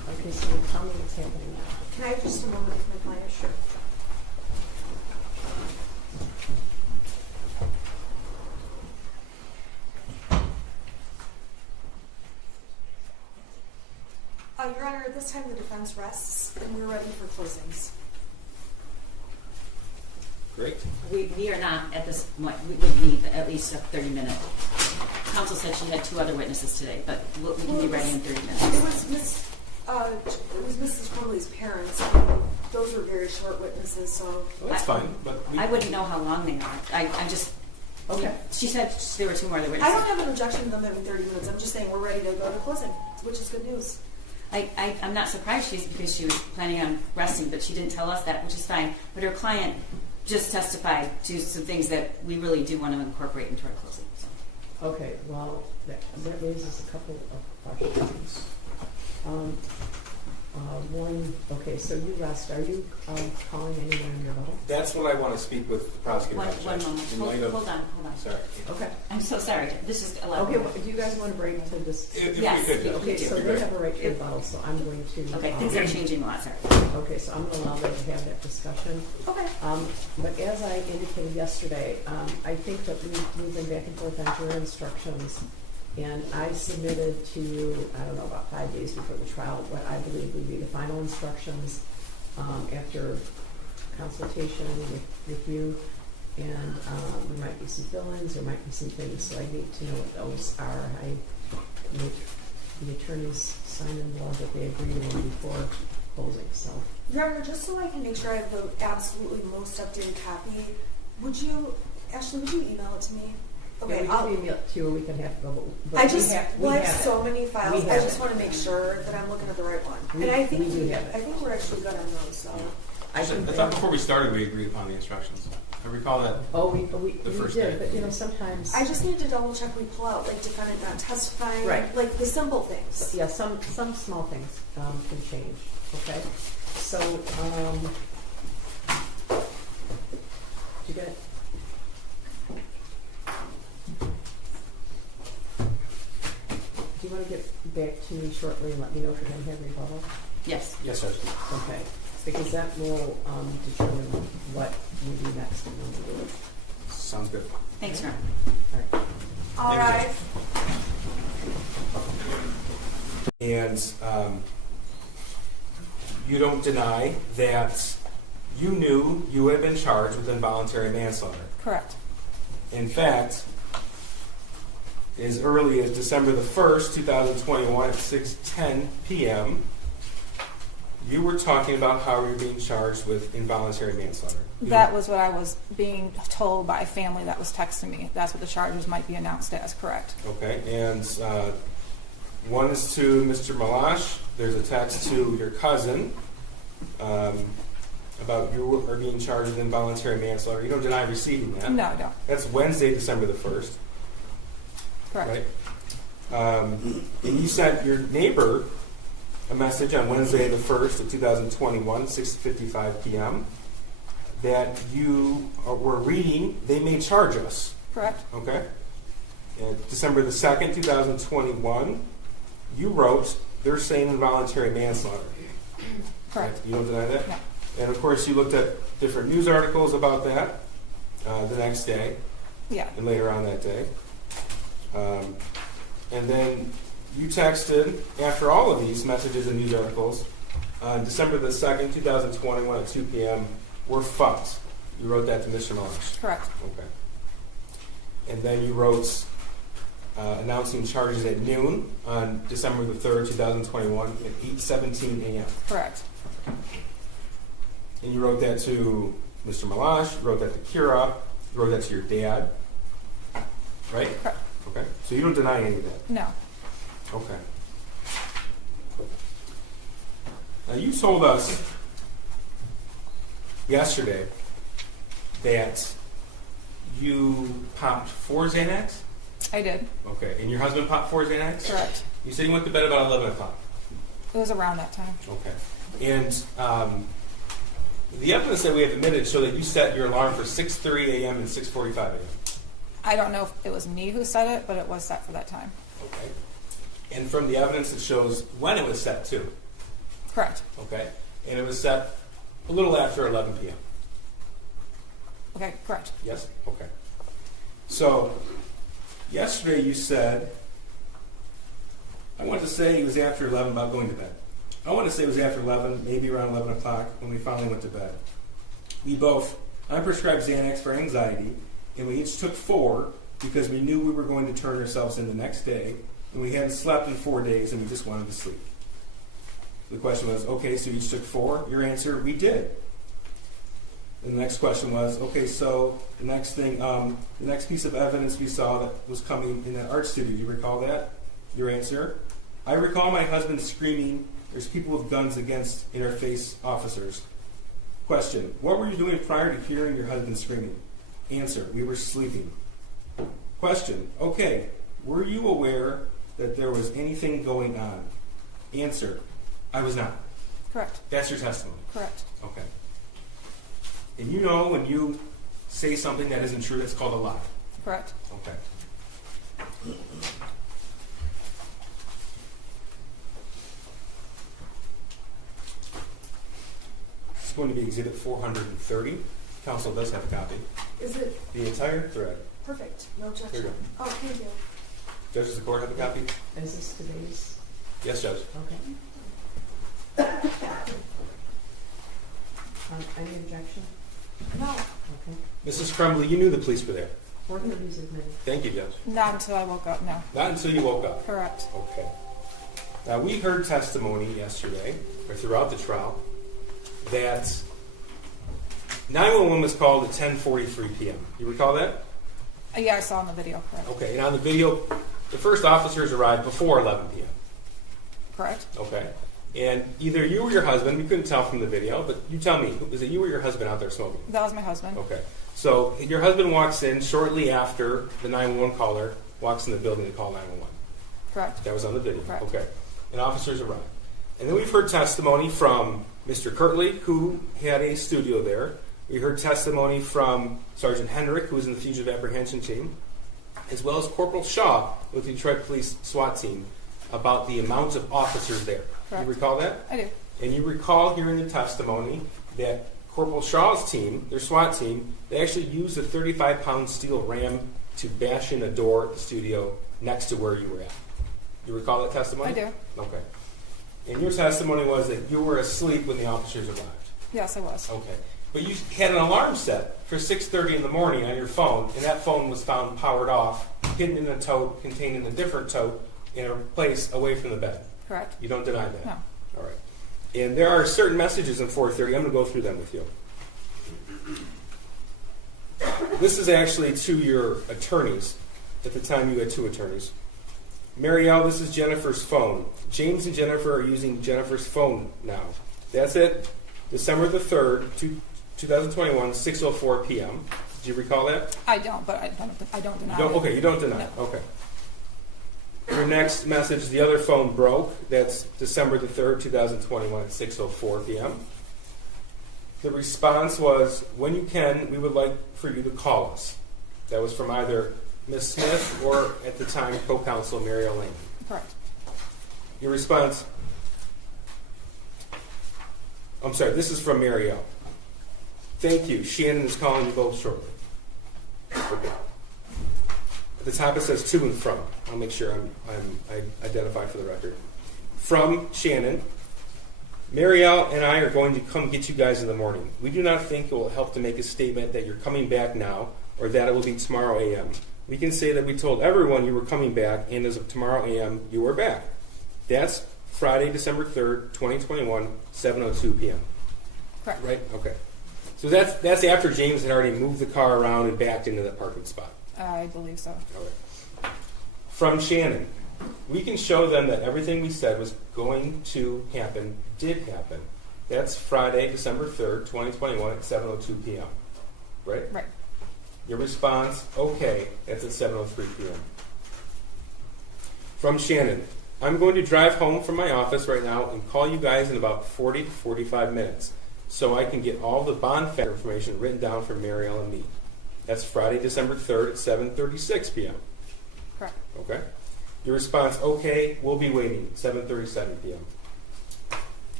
what's happening now. Can I have just a moment with my client? Sure. Your Honor, at this time the defense rests and we're ready for closings. Great. We are not at this point. We would need at least a 30-minute. Counsel said she had 2 other witnesses today, but we can be ready in 30 minutes. It was Mrs. Crumbly's parents. And those were very short witnesses, so. Well, that's fine, but I wouldn't know how long they are. I just. Okay. She said there were 2 more other I witnesses. don't have an objection to them having 30 minutes. I'm just saying we're ready to go to closing, which is good news. I'm not surprised because she was planning on resting, but she didn't tell us that, which is fine. But her client just testified to some things that we really do want to incorporate into our closing. So. Okay, well, that raises a couple of questions. One, okay, so you rest. Are you calling anyone in your level? that's what I want to speak with the prosecutor about. One moment. In light of- Hold on. Sorry. Okay. I'm so sorry. This is 11. Okay, well, do you guys want to break to just? If Yes. we could, Yeah. Okay, so That'd be they great. have a right to rebuttal, so I'm going to. Okay, things are changing a lot, sorry. Okay, so I'm going to allow them to have that discussion. Okay. But as I indicated yesterday, I think that we've been back and forth on jury instructions, and I submitted to you, I don't know, about 5 days before the trial, what I believe would be the final instructions after consultation with you, and there might be some fill-ins, there might be some things, so I need to know what those are. I make the attorneys sign in law that they agree to them before closing, so. Your Honor, just so I can make sure I have the absolutely most updated copy, Ashley, would you email it to me? Okay, Yeah, we can email it to you a week and a half ago, but I we just, have I it. have so many files, We I have just it. want to make sure that I'm looking at the right one. We- And I think, we do have it. I think we're actually good on those, so. I I think thought before we started we agreed upon the instructions. I recall that. we The first did, day. but you know, sometimes, I just need to double check we pull out, like defendant not testifying, Right. like the simple things. yeah, some small things can change, okay? So, did you get it? Do you want to get back to me shortly and let me know if you're going to have rebuttal? Yes. Yes, sir. Okay, because that will determine what we do next and when we do it. Sounds good. Thanks, Ron. All right. All Thank you. right. And you don't deny that you knew you had been charged with involuntary manslaughter. Correct. In fact, as early as December the 1st, 2021 at 6:10 p.m., you were talking about how you were being charged with involuntary manslaughter. That was what I was being told by family that was texting me. That's what the charges might be announced as, correct? Okay, and one is to Mr. Malash. There's a text to your cousin about you are being charged with involuntary manslaughter. You don't deny receiving that. No, I don't. That's Wednesday, December the 1st, Correct. right? And you sent your neighbor a message on Wednesday the 1st of 2021, 6:55 p.m., that you were reading, they may charge us. Correct. Okay? And December the 2nd, 2021, you wrote, they're saying involuntary manslaughter. Correct. You don't deny that? No. And of course, you looked at different news articles about that the next day Yeah. and later on that day. And then you texted, after all of these messages and news articles, on December the 2nd, 2021 at 2 p.m., we're fucked. You wrote that to Mr. Marsh. Correct. Okay. And then you wrote announcing charges at noon on December the 3rd, 2021 at 8:17 a.m. Correct. And you wrote that to Mr. Malash, you wrote that to Kira, you wrote that to your dad, right? Correct. Okay. So you don't deny any of that? No. Okay. Now you told us yesterday that you popped 4 Xanax? I did. Okay. And your husband popped 4 Xanax? Correct. You said he went to bed about 11 o'clock. It was around that time. Okay. And the evidence that we have admitted show that you set your alarm for 6:30 a.m. and 6:45 a.m. I don't know if it was me who set it, but it was set for that time. Okay. And from the evidence, it shows when it was set to. Correct. Okay. And it was set a little after 11 p.m. Okay, correct. Yes? Okay. So, yesterday you said, I want to say it was after 11 about going to bed. I want to say it was after 11, maybe around 11 o'clock when we finally went to bed. I prescribed Xanax for anxiety, and we each took 4 because we knew we were going to turn ourselves in the next day, and we hadn't slept in 4 days, and we just wanted to sleep. The question was, okay, so you each took 4? Your answer, we did. And the next question was, okay, so the next thing, the next piece of evidence we saw that was coming in that art studio, do you recall that? Your answer? I recall my husband screaming, "There's people with guns against interface officers." Question, what were you doing prior to hearing your husband screaming? Answer, we were sleeping. Question, okay, were you aware that there was anything going on? Answer, I was not. Correct. That's your testimony. Correct. Okay. And you know when you say something that isn't true, that's called a lie. Correct. Okay. It's going to be Exhibit 430. Council does have a copy. Is it The entire thread. perfect? No Here you objection. go. Oh, thank you. Judges of the court have a copy? Is this today's? Yes, Judge. Okay. Any objection? No. Okay. Mrs. Crumbley, you knew the police were there. 430 is admitted. Thank you, Judge. Not until I woke up, no. Not until you woke up. Correct. Okay. Now, we heard testimony yesterday, or throughout the trial, that 911 was called at 10:43 p.m. You recall that? Yeah, I saw in the video, correct. Okay, and on the video, the first officers arrived before 11 p.m. Correct. Okay. And either you or your husband, we couldn't tell from the video, but you tell me, was it you or your husband out there smoking? That was my husband. Okay. So your husband walks in shortly after the 911 caller walks in the building to call 911. Correct. That was on the video. Correct. Okay. And officers arrived. And then we've heard testimony from Mr. Kirtley, who had a studio there. We heard testimony from Sergeant Hendrick, who was in the fugitive apprehension team, as well as Corporal Shaw with the Detroit Police SWAT team, about the amount of officers there. Correct. You recall that? I do. And you recall hearing the testimony that Corporal Shaw's team, their SWAT team, they actually used a 35-pound steel ram to bash in a door at the studio next to where you were at. You recall that testimony? I do. Okay. And your testimony was that you were asleep when the officers arrived. Yes, I was. Okay. But you had an alarm set for 6:30 in the morning on your phone, and that phone was found powered off, hidden in a tote, contained in a different tote, in a place away from the bed. Correct. You don't deny that? No. All right. And there are certain messages in 430. I'm going to go through them with you. This is actually to your attorneys. At the time, you had 2 attorneys. Marielle, this is Jennifer's phone. James and Jennifer are using Jennifer's phone now. That's it. December the 3rd, 2021, 6:04 p.m. Do you recall that? I don't, but I don't deny it. Okay, you don't deny it. No. Okay. Your next message, the other phone broke. That's December the 3rd, 2021 at 6:04 p.m. The response was, when you can, we would like for you to call us. That was from either Ms. Smith or, at the time, co-counsel Marielle Lane. Correct. Your response, I'm sorry, this is from Marielle. Thank you. Shannon is calling you both shortly. Okay. At the top it says to and from. I'll make sure I identify for the record. From Shannon, Marielle and I are going to come get you guys in the morning. We do not think it will help to make a statement that you're coming back now or that it will be tomorrow a.m. We can say that we told everyone you were coming back, and as of tomorrow a.m., you are back. That's Friday, December 3rd, 2021, 7:02 p.m. Correct. Right? Okay. So that's after James had already moved the car around and backed into the parking spot. I believe so. All right. From Shannon, we can show them that everything we said was going to happen did happen. That's Friday, December 3rd, 2021 at 7:02 p.m. Right? Right. Your response, okay, that's at 7:03 p.m. From Shannon, I'm going to drive home from my office right now and call you guys in about 40 to 45 minutes so I can get all the bond factor information written down for Marielle and me. That's Friday, December 3rd at 7:36 p.m. Correct. Okay? Your response, okay, we'll be waiting, 7:37 p.m.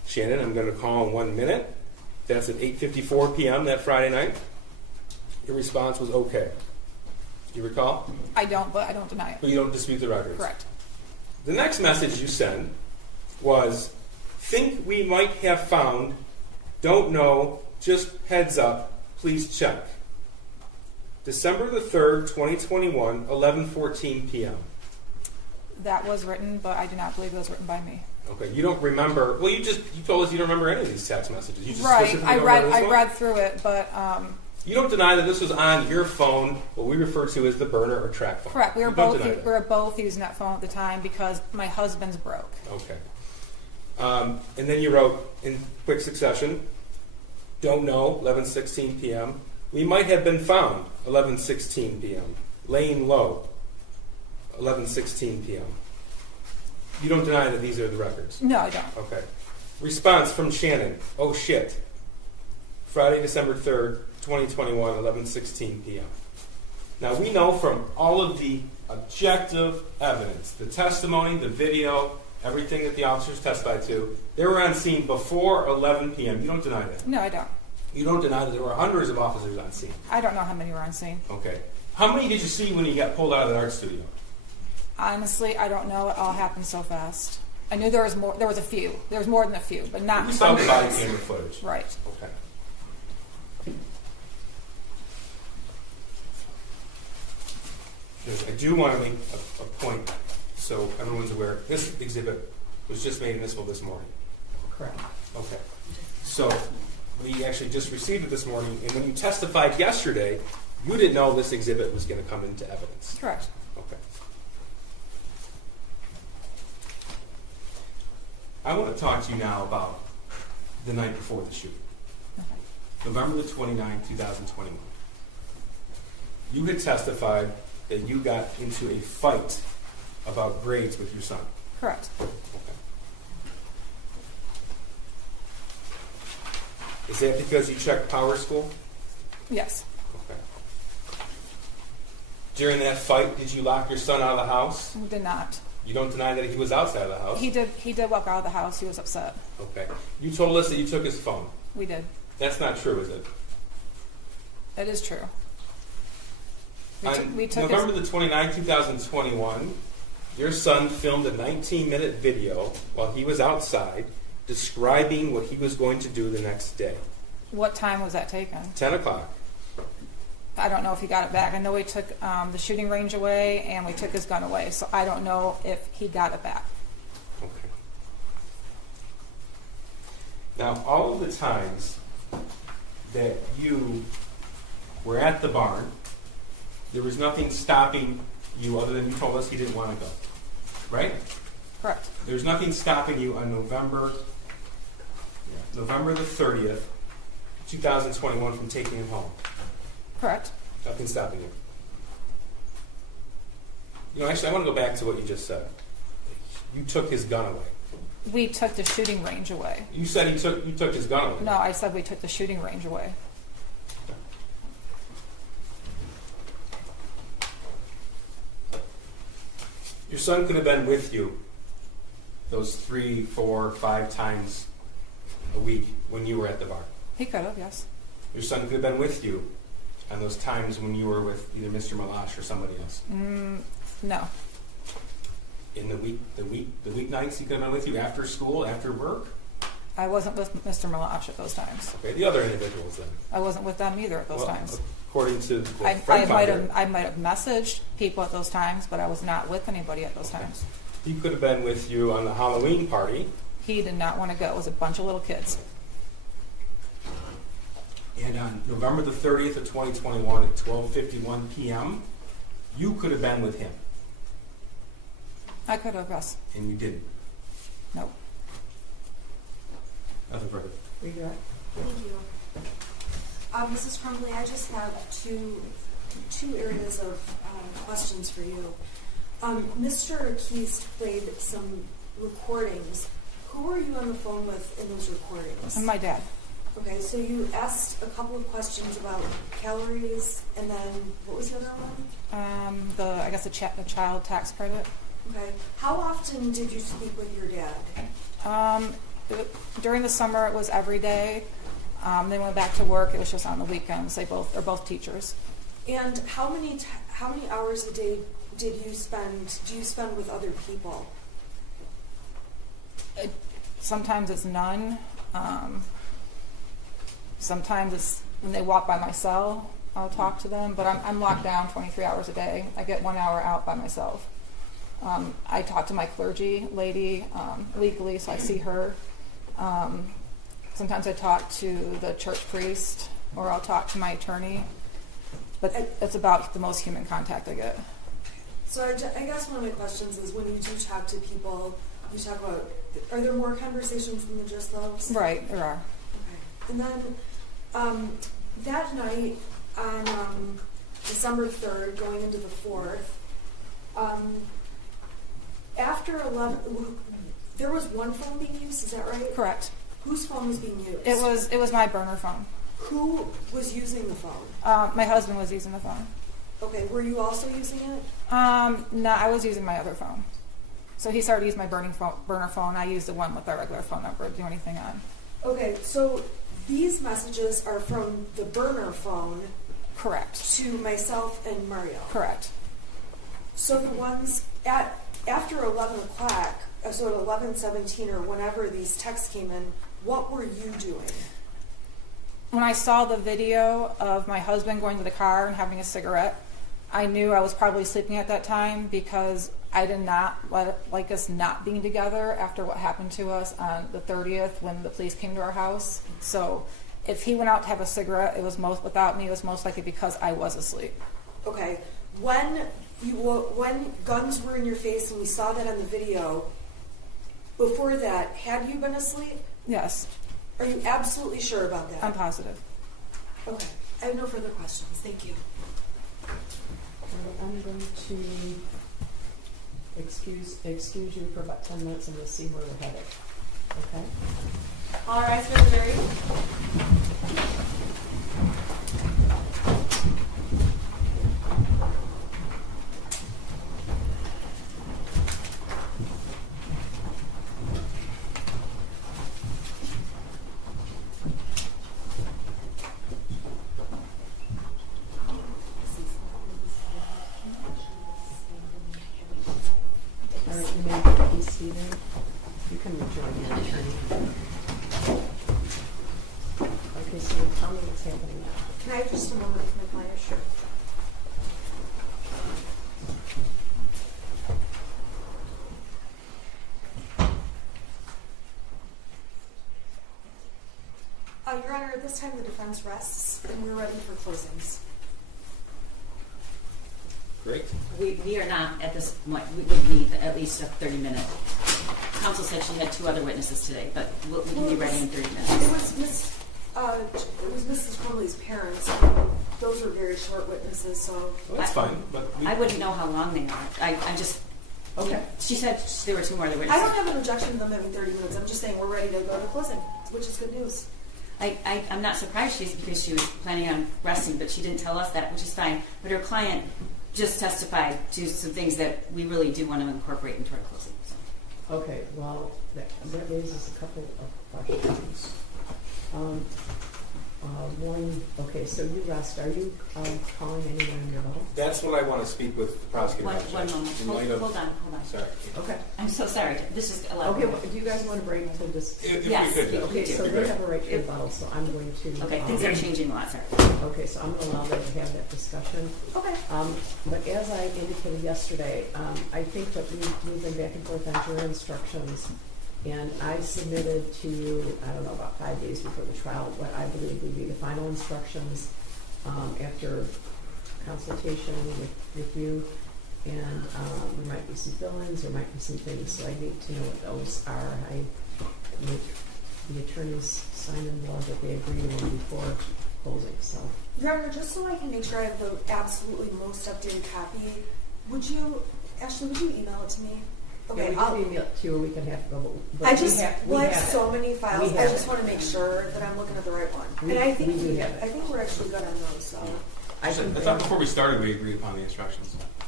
Shannon, I'm going to call in 1 minute. That's at 8:54 p.m. that Friday night. Your response was okay. Do you recall? I don't, but I don't deny it. But you don't dispute the records? Correct. The next message you sent was, think we might have found, don't know, just heads up, please check. December the 3rd, 2021, 11:14 p.m. That was written, but I do not believe it was written by me. Okay, you don't remember. Well, you told us you don't remember any of these text messages. You just Right. specifically I don't remember this read one? read through it, but You don't deny that this was on your phone, what we refer to as the burner or track phone. correct. We You don't deny we that. were both using that phone at the time because my husband's broke. Okay. And then you wrote in quick succession, don't know, 11:16 p.m. We might have been found, 11:16 p.m. Laying low, 11:16 p.m. You don't deny that these are the records? No, I don't. Okay. Response from Shannon, oh shit. Friday, December 3rd, 2021, 11:16 p.m. Now we know from all of the objective evidence, the testimony, the video, everything that the officers testified to, they were on scene before 11 p.m. You don't deny that? No, I don't. You don't deny that there were hundreds of officers on scene? I don't know how many were on scene. Okay. How many did you see when you got pulled out of the art studio? Honestly, I don't know. It all happened so fast. I knew there was more. There was a few. There was more than a few, but not You saw the body hundreds. camera footage. Right. Okay. I do want to make a point so everyone's aware. This exhibit was just made admissible this morning. Correct. Okay. So we actually just received it this morning, and when you testified yesterday, you didn't know this exhibit was going to come into evidence. Correct. Okay. I want to talk to you now about the night before the shooting. Okay. November the 29th, 2021. You had testified that you got into a fight about grades with your son. Correct. Okay. Is that because you checked Power School? Yes. Okay. During that fight, did you lock your son out of the house? We did not. You don't deny that he was outside of the house? He did. He did walk out of the house. He was upset. Okay. You told us that you took his phone. We did. That's not true, is it? That is true. On We took November the 29th, 2021, your son filmed a 19-minute video while he was outside describing what he was going to do the next day. What time was that taken? 10 o'clock. I don't know if he got it back. I know we took the shooting range away and we took his gun away, so I don't know if he got it back. Okay. Now, all of the times that you were at the barn, there was nothing stopping you other than you told us he didn't want to go. Right? Correct. There's nothing stopping you on November the 30th, 2021 from taking him home. Correct. Nothing stopping you. You know, actually, I want to go back to what you just said. You took his gun away. We took the shooting range away. You said you took his gun away. No, I said we took the shooting range away. Your son could have been with you those 3, 4, 5 times a week when you were at the bar. He could have, yes. Your son could have been with you on those times when you were with either Mr. Malash or somebody else. No. In the weeknights, he could have been with you after school, after work. I wasn't with Mr. Malash at those times. Okay, the other individuals then. I wasn't with them either at those times. According to the I friend might finder, have messaged people at those times, but I was not with anybody at those times. he could have been with you on the Halloween party. He did not want to go. It was a bunch of little kids. And on November the 30th of 2021 at 12:51 p.m., you could have been with him, I could have, yes. and you didn't. Nope. Nothing further. Regret. Thank you. Mrs. Crumbley, I just have two areas of questions for you. Mr. Keys played some recordings. Who were you on the phone with in those recordings? And my dad. Okay, so you asked a couple of questions about calories, and then what was the other one? The child tax credit. Okay, how often did you speak with your dad? During the summer, it was every day. They went back to work. It was just on the weekends. They're both teachers. And how many hours a day do you spend with other people? Sometimes it's none. Sometimes it's when they walk by my cell, I'll talk to them. But I'm locked down 23 hours a day. I get 1 hour out by myself. I talk to my clergy lady weekly, so I see her. Sometimes I talk to the church priest, or I'll talk to my attorney. But it's about the most human contact I get. So I guess one of my questions is, when you do talk to people, you talk about, are there more conversations than just those? Right, there are. Okay. And then that night on December 3rd, going into the 4th, after 11, there was one phone being used, is that right? Correct. Whose phone was being used? It was my burner phone. Who was using the phone? My husband was using the phone. Okay, were you also using it? No, I was using my other phone. So he started using my burner phone. I used the one with our regular phone number to do anything on. Okay, so these messages are from the burner phone Correct. to myself and Mario. Correct. So the ones after 11 o'clock, so at 11:17 or whenever these texts came in, what were you doing? When I saw the video of my husband going to the car and having a cigarette, I knew I was probably sleeping at that time, because I did not like us not being together after what happened to us on the 30th when the police came to our house. So if he went out to have a cigarette, it was without me, it was most likely because I was asleep. Okay, when guns were in your face and we saw that on the video, before that, had you been asleep? Yes, Are you absolutely sure about that? I'm positive. Okay, I have no further questions. Thank you. I'm going to excuse you for about 10 minutes, and we'll see where we're headed. Okay? All rise for the jury. All right, you may be seated. You can rejoin your attorney. Okay, so tell me what's happening now. Can I have just a moment with my client? Sure. Your Honor, at this time the defense rests and we're ready for closings. Great. We are not at this point. We would need at least a 30-minute. Counsel said she had 2 other witnesses today, but we can be ready in 30 minutes. It was Mrs. Crumbly's parents. Those were very short witnesses, so. Well, that's fine. But I wouldn't know how long they are. I just. Okay. She said there were 2 more other I witnesses. don't have an objection to them having 30 minutes. I'm just saying we're ready to go to closing, which is good news. I'm not surprised because she was planning on resting, but she didn't tell us that, which is fine. But her client just testified to some things that we really do want to incorporate into our closing. So. Okay, well, that raises a couple of questions. One, okay, so you rest. Are you calling anyone in your level? that's what I want to speak with the prosecutor One about, Judge. moment. In light of- Hold on. Sorry. Okay. I'm so sorry. This is elaborate. Okay, well, do you guys want to break to just? If Yes. we could, Judge. Okay, so That'd be they great. have a right to rebuttal, so I'm going to. Okay, things are changing a lot, sorry. Okay, so I'm going to allow them to have that discussion. Okay. But as I indicated yesterday, I think that we've been back and forth on jury instructions, and I submitted to you, I don't know, about 5 days before the trial, what I believe would be the final instructions after consultation with you. And there might be some fill-ins, there might be some things, so I need to know what those are. I make the attorneys sign in law that they agree to them before closing, so. Your Honor, just so I can make sure I have the absolutely most updated copy, Ashley, would you email it to me? Okay, Yeah, we can email it to you a week and a half ago, but I we just, have well, I have it. so many files, We I have just it. want to make sure that I'm looking at the right one. We- And I think we do have it. I think we're actually good on those, so. I I can thought before we started we agreed upon the instructions.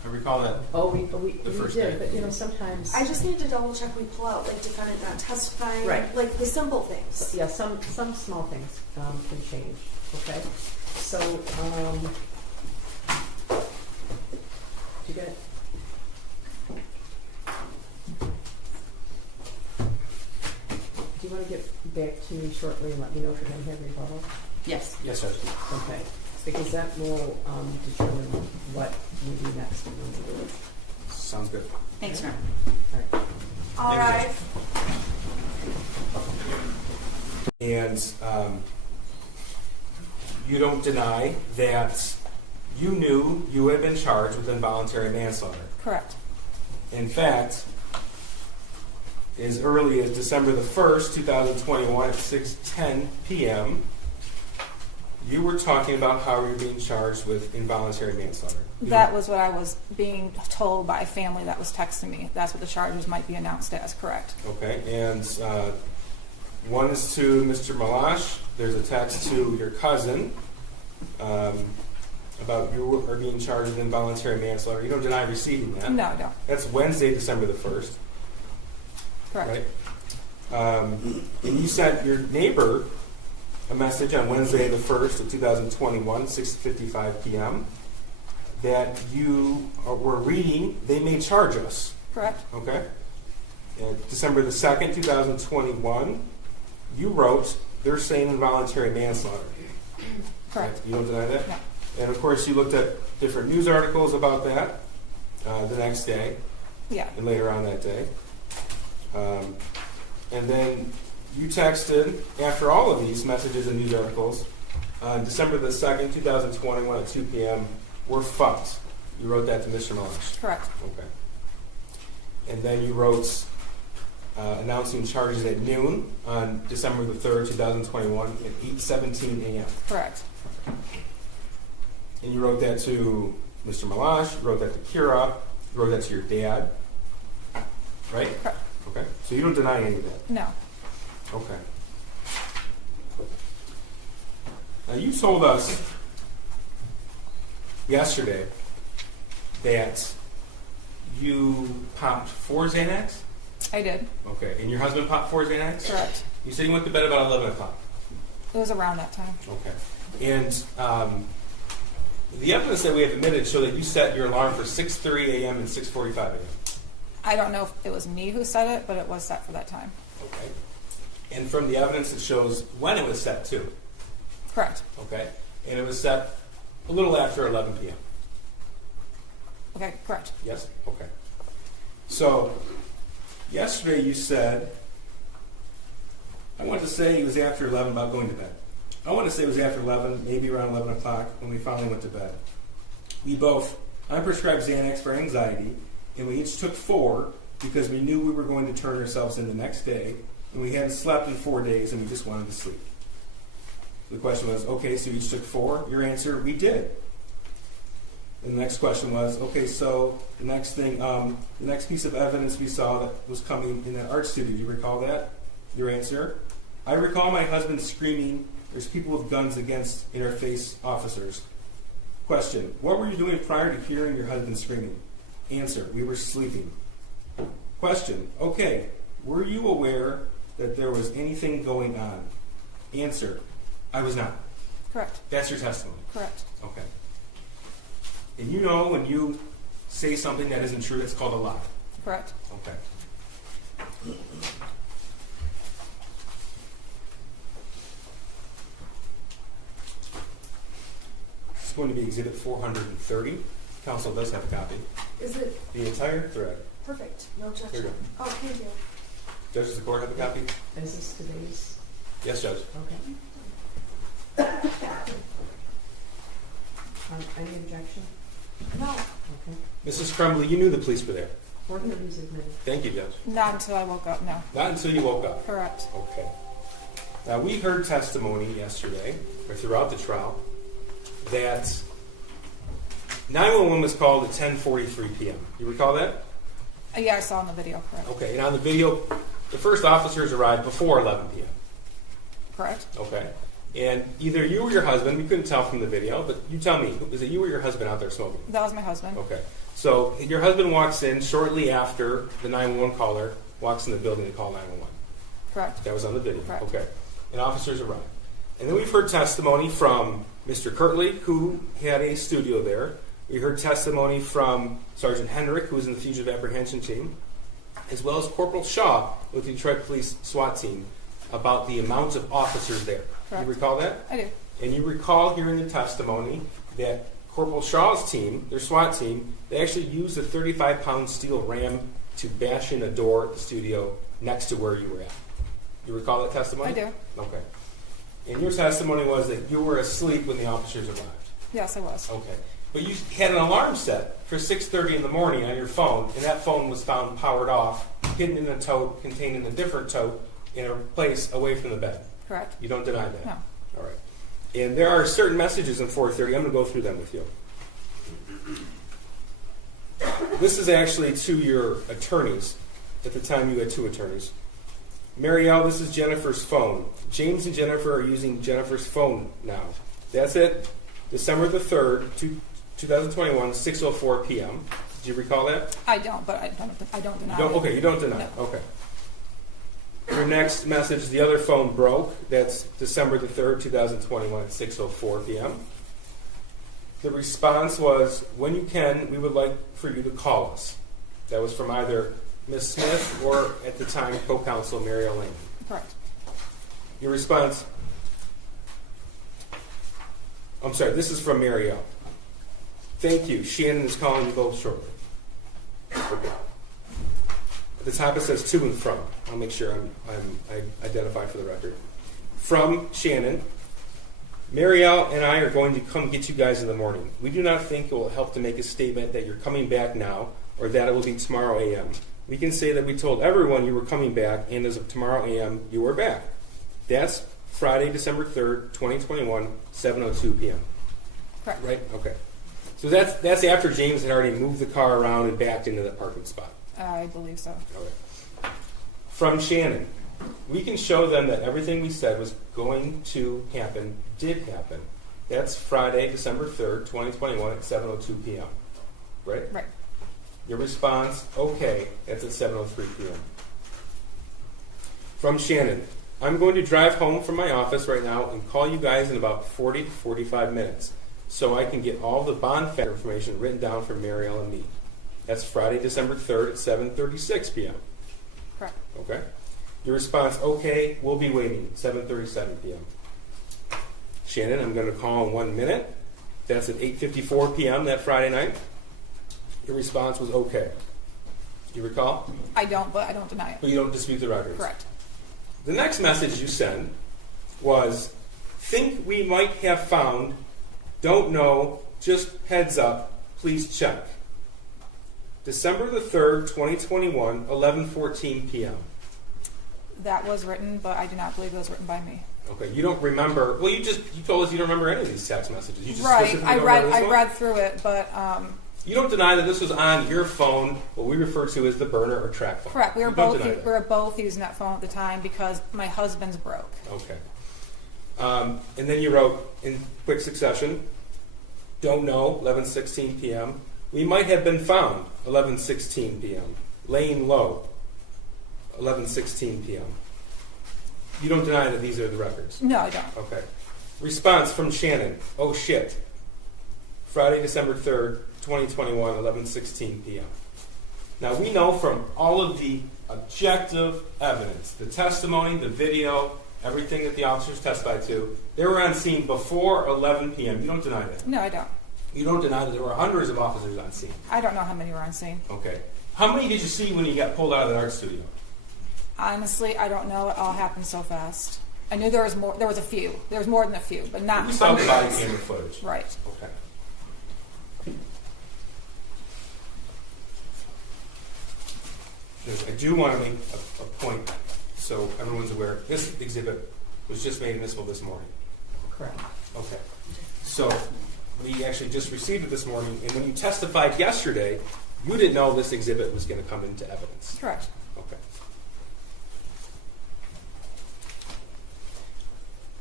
I recall that. Oh, we first did, day. but you know, sometimes. I just need to double check we pull out, like defendant not testifying, Right. like the simple things. Yeah, some small things can change, okay? So, did you get it? Do you want to get back to me shortly and let me know if you're going to have rebuttal? Yes. Yes, Judge. Okay, because that will determine what we do next and when we do it. Sounds good. Thanks, Ron. All right. All Thank you. right. And you don't deny that you knew you had been charged with involuntary manslaughter. Correct. In fact, as early as December the 1st, 2021 at 6:10 p.m., you were talking about how you were being charged with involuntary manslaughter. That was what I was being told by a family that was texting me. That's what the charges might be announced as, correct? Okay, and one is to Mr. Malash. There's a text to your cousin about you are being charged with involuntary manslaughter. You don't deny receiving that. No, I don't. That's Wednesday, December the 1st, Correct. right? And you sent your neighbor a message on Wednesday the 1st of 2021, 6:55 p.m., that you were reading, they may charge us. Correct. Okay? December the 2nd, 2021, you wrote, they're saying involuntary manslaughter. Correct. You don't deny that? No. And of course, you looked at different news articles about that the next day Yeah. and later on that day. And then you texted, after all of these messages and news articles, on December the 2nd, 2021 at 2 p.m., we're fucked. You wrote that to Mr. Malash. Correct. Okay. And then you wrote announcing charges at noon on December the 3rd, 2021 at 8:17 a.m. Correct. And you wrote that to Mr. Malash, you wrote that to Kira, you wrote that to your dad, right? Correct. Okay. So you don't deny any of that? No. Okay. Now you told us yesterday that you popped 4 Xanax? I did. Okay. And your husband popped 4 Xanax? Correct. You said you went to bed about 11 o'clock. It was around that time. Okay. And the evidence that we have admitted show that you set your alarm for 6:30 a.m. and 6:45 a.m. I don't know if it was me who set it, but it was set for that time. Okay. And from the evidence, it shows when it was set too. Correct. Okay. And it was set a little after 11 p.m. Okay, correct. Yes? Okay. So, yesterday you said, I want to say it was after 11 about going to bed. I want to say it was after 11, maybe around 11 o'clock when we finally went to bed. I prescribed Xanax for anxiety, and we each took 4 because we knew we were going to turn ourselves in the next day, and we hadn't slept in 4 days, and we just wanted to sleep. The question was, okay, so you each took 4? Your answer, we did. And the next question was, okay, so the next thing, the next piece of evidence we saw that was coming in that art studio, do you recall that? Your answer? I recall my husband screaming, "There's people with guns against in-our-face officers." Question, what were you doing prior to hearing your husband screaming? Answer, we were sleeping. Question, okay, were you aware that there was anything going on? Answer, I was not. Correct. That's your testimony. Correct. Okay. And you know when you say something that isn't true, it's called a lie. Correct. Okay. This is going to be Exhibit 430. Council does have a copy. Is it The entire thread. perfect? No Here you objection. go. Oh, thank you. Judges of the court have a copy? Is this today's? Yes, Judge. Okay. Any objection? No. Okay. Mrs. Crumbly, you knew the police were there. 430 is admitted. Thank you, Judge. Not until I woke up, no. Not until you woke up. Correct. Okay. Now, we heard testimony yesterday, or throughout the trial, that 911 was called at 10:43 p.m. You recall that? Yeah, I saw in the video, correct. Okay, and on the video, the first officers arrived before 11 p.m. Correct. Okay. And either you or your husband, we couldn't tell from the video, but you tell me, is it you or your husband out there smoking? That was my husband. Okay. So your husband walks in shortly after the 911 caller walks in the building to call 911. Correct. That was on the video. Correct. Okay. And officers arrived. And then we've heard testimony from Mr. Kirtley, who had a studio there. We heard testimony from Sergeant Hendrick, who was in the fugitive apprehension team, as well as Corporal Shaw with the Detroit Police SWAT team, about the amount of officers there. Correct. You recall that? I do. And you recall hearing the testimony that Corporal Shaw's team, their SWAT team, they actually used a 35-pound steel ram to bash in a door at the studio next to where you were at. You recall that testimony? I do. Okay. And your testimony was that you were asleep when the officers arrived. Yes, I was. Okay. But you had an alarm set for 6:30 in the morning on your phone, and that phone was found powered off, hidden in a tote, contained in a different tote, in a place away from the bed. Correct. You don't deny that? No. All right. And there are certain messages in 430. I'm going to go through them with you. This is actually to your attorneys. At the time, you had two attorneys. Marielle, this is Jennifer's phone. James and Jennifer are using Jennifer's phone now. That's it. December the 3rd, 2021, 6:04 p.m. Do you recall that? I don't, but I don't deny it. Okay, you don't deny it. No. Okay. Your next message, the other phone broke. That's December the 3rd, 2021 at 6:04 p.m. The response was, when you can, we would like for you to call us. That was from either Ms. Smith or, at the time, co-counsel Mary Elaine. Correct. Your response, I'm sorry, this is from Marielle. Thank you. Shannon is calling you both shortly. Okay. At the top it says to and from. I'll make sure I identify for the record. From Shannon, Marielle and I are going to come get you guys in the morning. We do not think it will help to make a statement that you're coming back now or that it will be tomorrow a.m. We can say that we told everyone you were coming back, and as of tomorrow a.m., you were back. That's Friday, December 3rd, 2021, 7:02 p.m. Correct. Right? Okay. So that's after James had already moved the car around and backed into the parking spot. I believe so. Okay. From Shannon, we can show them that everything we said was going to happen did happen. That's Friday, December 3rd, 2021 at 7:02 p.m. Right? Right. Your response, okay, that's at 7:03 p.m. From Shannon, I'm going to drive home from my office right now and call you guys in about 40 to 45 minutes so I can get all the bond factor information written down for Marielle and me. That's Friday, December 3rd at 7:36 p.m. Correct. Okay? Your response, okay, we'll be waiting, 7:37 p.m. Shannon, I'm going to call in 1 minute. That's at 8:54 p.m. that Friday night. Your response was okay. Do you recall? I don't, but I don't deny it. But you don't dispute the records. Correct. The next message you send was, think we might have found, don't know, just heads up, please check. December the 3rd, 2021, 11:14 p.m. That was written, but I do not believe it was written by me. Okay, you don't remember. Well, you told us you don't remember any of these text messages. You just Right. specifically I don't remember this read one? through it, but You don't deny that this was on your phone, what we refer to as the burner or track phone. correct. We You don't deny that. were both using that phone at the time because my husband's broke. Okay. And then you wrote in quick succession, don't know, 11:16 p.m. We might have been found, 11:16 p.m. Laying low, 11:16 p.m. You don't deny that these are the records? No, I don't. Okay. Response from Shannon, oh shit. Friday, December 3rd, 2021, 11:16 p.m. Now, we know from all of the objective evidence, the testimony, the video, everything that the officers testified to, they were on scene before 11 p.m. You don't deny that? No, I don't. You don't deny that there were hundreds of officers on scene? I don't know how many were on scene. Okay. How many did you see when you got pulled out of the art studio? Honestly, I don't know. It all happened so fast. I knew there was more. There was a few. There was more than a few, but not. You saw the body hundreds. camera footage. Right. Okay. I do want to make a point so everyone's aware. This exhibit was just made admissible this morning. Correct. Okay. So we actually just received it this morning, and when you testified yesterday, you didn't know this exhibit was going to come into evidence. Correct. Okay.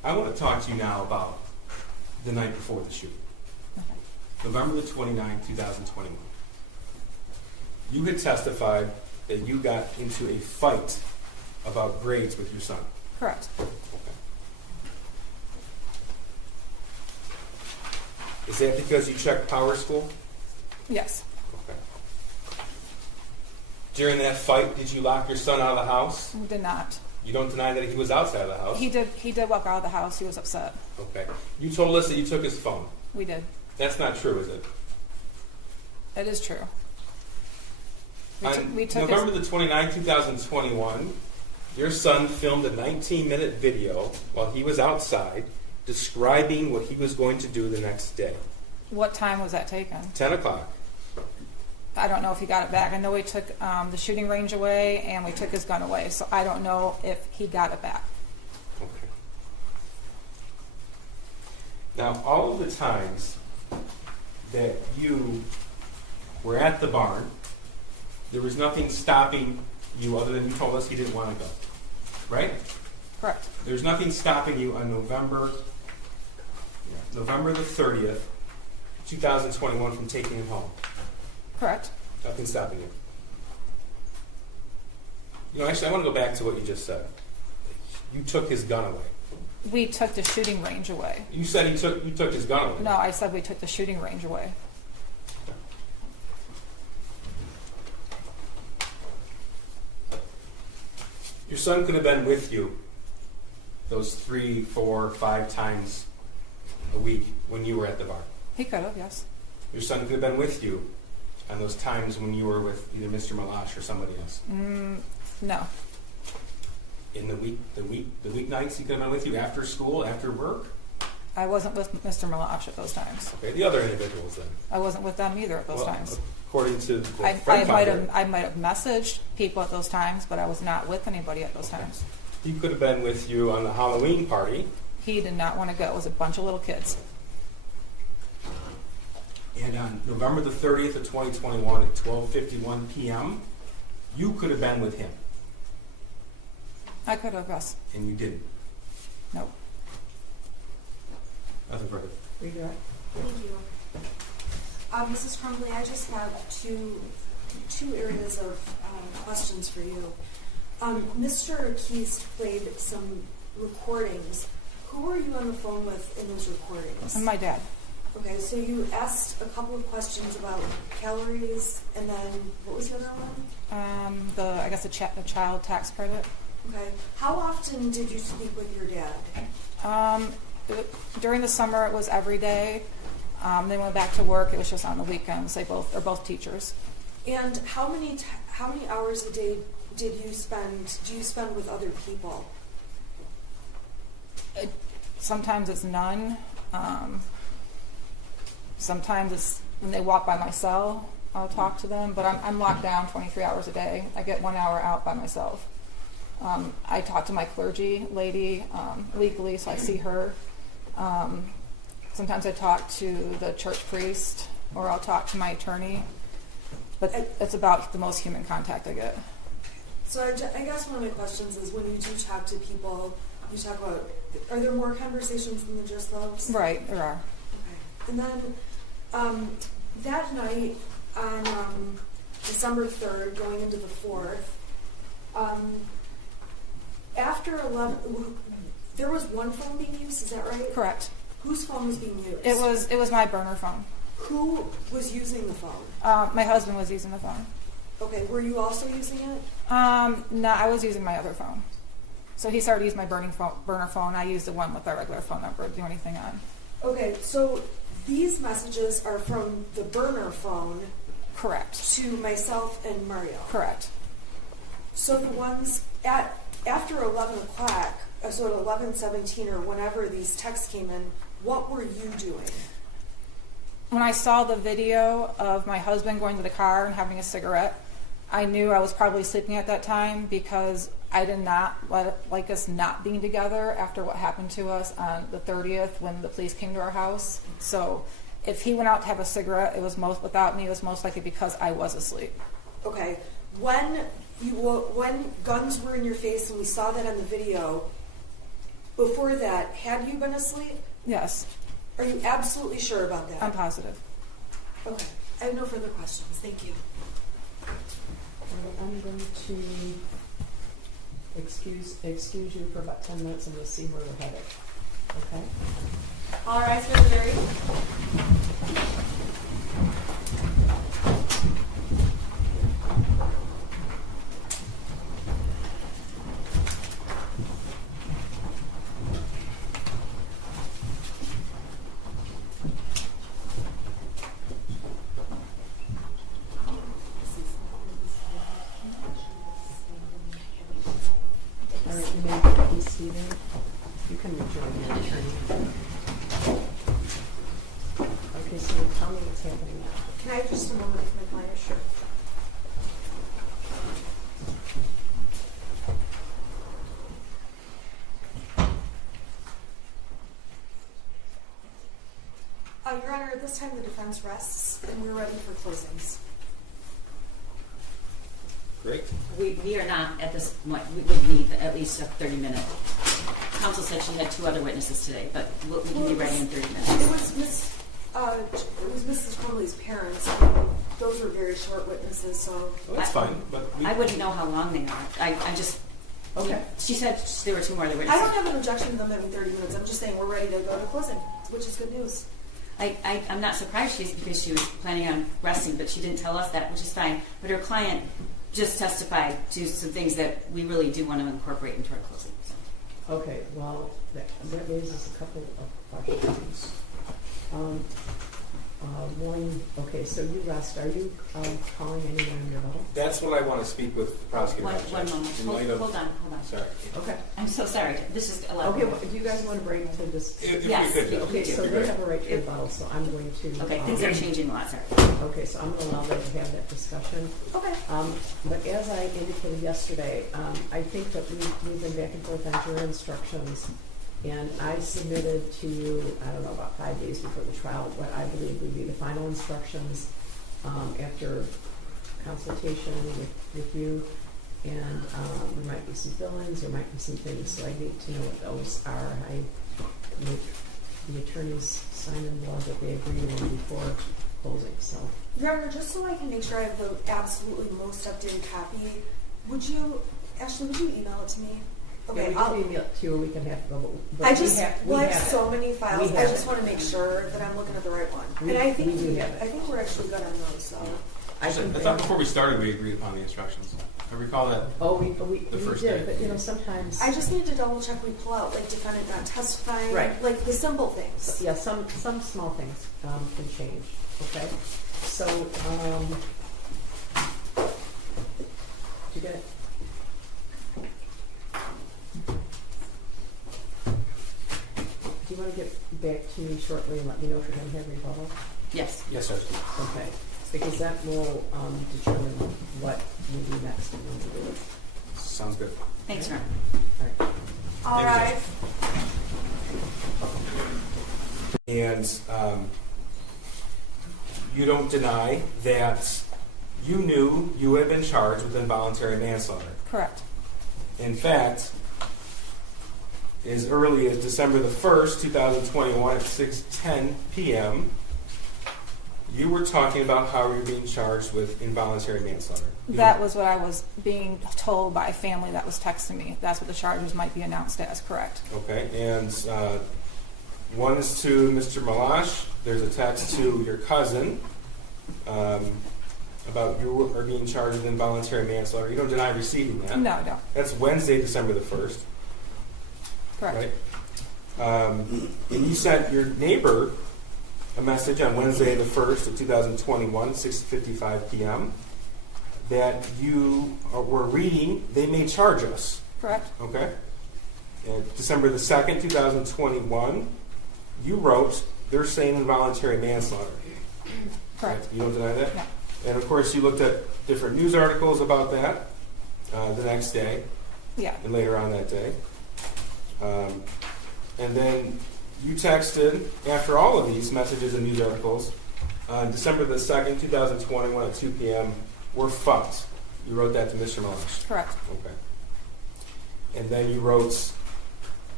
I want to talk to you now about the night before the shooting. November the 29th, 2021. You had testified that you got into a fight about grades with your son. Correct. Is that because you checked Power School? Yes. Okay. During that fight, did you lock your son out of the house? We did not. You don't deny that he was outside of the house? He did walk out of the house. He was upset. Okay. You told us that you took his phone. We did. That's not true, is it? It is true. On We took November the 29th, 2021, your son filmed a 19-minute video while he was outside describing what he was going to do the next day. What time was that taken? 10 o'clock. I don't know if he got it back. I know we took the shooting range away and we took his gun away, so I don't know if he got it back. Okay. Now, all of the times that you were at the barn, there was nothing stopping you other than you told us he didn't want to go. Right? Correct. There's nothing stopping you on November the 30th, 2021 from taking him home. Correct. Nothing stopping you. You know, actually, I want to go back to what you just said. You took his gun away. We took the shooting range away. You said you took his gun away. No, I said we took the shooting range away. Your son could have been with you those 3, 4, 5 times a week when you were at the bar. He could have, yes. Your son could have been with you on those times when you were with either Mr. Malash or somebody else. No. In the weeknights, he could have been with you after school, after work. I wasn't with Mr. Malash at those times. Okay, the other individuals then. I wasn't with them either at those times. According to the I friend might finder, have messaged people at those times, but I was not with anybody at those times. he could have been with you on the Halloween party. He did not want to go. It was a bunch of little kids. And on November the 30th of 2021 at 12:51 p.m., you could have been with him, I could have, yes. and you didn't. Nope. Nothing further. Redirect. Thank you. Mrs. Crumbley, I just have two areas of questions for you. Mr. Keast played some recordings. Who were you on the phone with in those recordings? And my dad. Okay, so you asked a couple of questions about calories, and then what was the other one? The child tax credit. Okay. How often did you speak with your dad? During the summer, it was every day. They went back to work. It was just on the weekends. They're both teachers. And how many hours a day do you spend with other people? Sometimes it's none. Sometimes it's when they walk by my cell, I'll talk to them. But I'm locked down 23 hours a day. I get 1 hour out by myself. I talk to my clergy lady legally, so I see her. Sometimes I talk to the church priest, or I'll talk to my attorney. But it's about the most human contact I get. So I guess one of my questions is, when you do talk to people, you talk about, are there more conversations than just those? Right, there are. Okay. And then that night on December 3rd, going into the 4th, after 11, there was one phone being used, is that right? Correct. Whose phone was being used? It was my burner phone. Who was using the phone? My husband was using the phone. Okay, were you also using it? No, I was using my other phone. So he started using my burner phone. I used the one with our regular phone number to do anything on. Okay, so these messages are from the burner phone Correct. to myself and Mario. Correct. So the ones after 11 o'clock, so at 11:17 or whenever these texts came in, what were you doing? When I saw the video of my husband going to the car and having a cigarette, I knew I was probably sleeping at that time, because I did not like us not being together after what happened to us on the 30th when the police came to our house. So if he went out to have a cigarette, without me, it was most likely because I was asleep. Okay, when guns were in your face and we saw that on the video, Before that, had you been asleep? Yes, Are you absolutely sure about that? I'm positive. Okay. I have no further questions. Thank you. I'm going to excuse you for about 10 minutes and we'll see where we're headed. Okay? All rise for the jury. All right, you may be seated. You can rejoin your attorney. Okay, so tell me what's happening now. Can I have just a moment with my client? Sure. Your Honor, at this time the defense rests and we're ready for closings. Great. We are not at this point. We would need at least a 30-minute. Counsel said she had 2 other witnesses today, but we can be ready in 30 minutes. It was Mrs. Crumbly's parents. And those were very short witnesses, so. Well, that's fine. But I wouldn't know how long they are. I just. Okay. She said there were 2 more other witnesses. I don't have an objection to them having 30 minutes. I'm just saying we're ready to go to closing, which is good news. I'm not surprised because she was planning on resting, but she didn't tell us that, which is fine. But her client just testified to some things that we really do want to incorporate into our closing. So. Okay, well, that raises a couple of questions. One, okay, so you rest. Are you calling anyone in your level? that's what I want to speak with the prosecutor One about, Judge. moment. In light of- Hold on. Sorry. Okay. I'm so sorry. This is a lot. Okay, well, do you guys want to break to just... If Yes. we could, Judge. Okay, do. so they have a right to rebuttal, so I'm going to... Okay, things are changing a lot, sorry. Okay, so I'm going to allow them to have that discussion. Okay. But as I indicated yesterday, I think that we've been back and forth on jury instructions, and I submitted to you, I don't know, about 5 days before the trial, what I believe would be the final instructions after consultation with you, and there might be some fill-ins, there might be some things, so I need to know what those are. I make the attorneys sign in law that they agree with before closing, so. Your Honor, just so I can make sure I have the absolutely most updated copy, would you email it to me? Okay, Yeah, we can email it to you a week and a ago, but I just, we I have have it. so many files, We I have just it. want to make sure that I'm looking at the right one. We- And I think, we do have it. I think we're actually good on those, so. I I think thought before we started we agreed upon the instructions. I recall that. Oh, we The first did, day. but you know, sometimes, I just need to double check we pull out, like defendant not testifying, Right. like the simple things. yeah, some small things can change, okay? So, did you get it? Do you want to get back to me shortly and let me know if you're going to have rebuttal? Yes. Yes, Judge. Okay, because that will determine what we do next and when we do it. Sounds good. Thanks, Ron. All right. All Thank you. right. And you don't deny that you knew you had been charged with involuntary manslaughter. Correct. In fact, as early as December the 1st, 2021 at 6:10 p.m., you were talking about how you were being charged with involuntary manslaughter. That was what I was being told by family that was texting me. That's what the charges might be announced as, correct? Okay, and one is to Mr. Malash. There's a text to your cousin about you are being charged with involuntary manslaughter. You don't deny receiving that. No, no. That's Wednesday, December the 1st, Correct. right? And you sent your neighbor a message on Wednesday the 1st of 2021, 6:55 p.m., that you were reading, they may charge us. Correct. Okay? And December the 2nd, 2021, you wrote, they're saying involuntary manslaughter. Correct. You don't deny that? No. And of course, you looked at different news articles about that the next day Yeah. and later on that day. And then you texted, after all of these messages and news articles, on December the 2nd, 2021 at 2 p.m., we're fucked. You wrote that to Mr. Malash. Correct. Okay. And then you wrote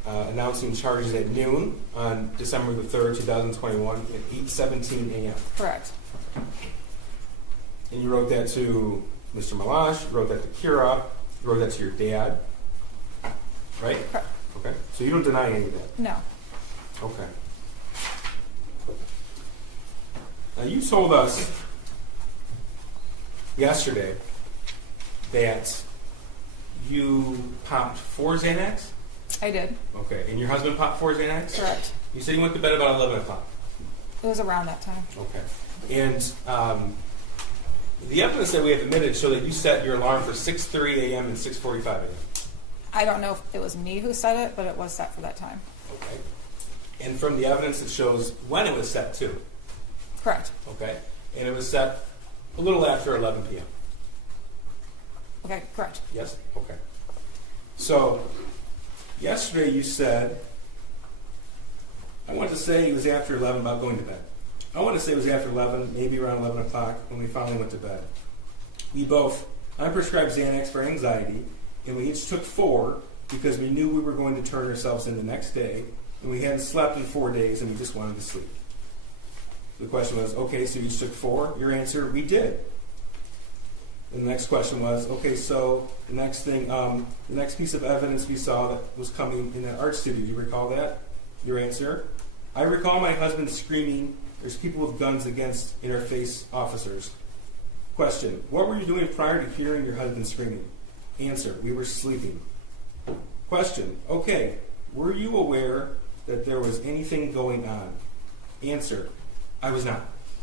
announcing charges at noon on December the 3rd, 2021 at 8:17 a.m. Correct. And you wrote that to Mr. Malash, you wrote that to Kira, you wrote that to your dad, right? Correct. Okay. So you don't deny any of that? No. Okay. Now you told us yesterday that you popped 4 Xanax? I did. Okay. And your husband popped 4 Xanax? Correct. You said you went to bed about 11 o'clock. It was around that time. Okay. And the evidence that we have admitted show that you set your alarm for 6:30 a.m. and 6:45 a.m. I don't know if it was me who set it, but it was set for that time. Okay. And from the evidence, it shows when it was set too. Correct. Okay. And it was set a little after 11 p.m. Okay, correct. Yes? Okay. So, yesterday you said, I want to say it was after 11 about going to bed. I want to say it was after 11, maybe around 11 o'clock when we finally went to bed. I prescribed Xanax for anxiety, and we each took 4 because we knew we were going to turn ourselves in the next day, and we hadn't slept in 4 days, and we just wanted to sleep. The question was, okay, so you each took 4? Your answer, we did. And the next question was, okay, so the next thing, the next piece of evidence we saw that was coming in that art studio, do you recall that? Your answer? I recall my husband screaming, "There's people with guns against interface officers." Question, what were you doing prior to hearing your husband screaming? Answer, we were sleeping. Question, okay, were you aware that there was anything going on? Answer, I was not.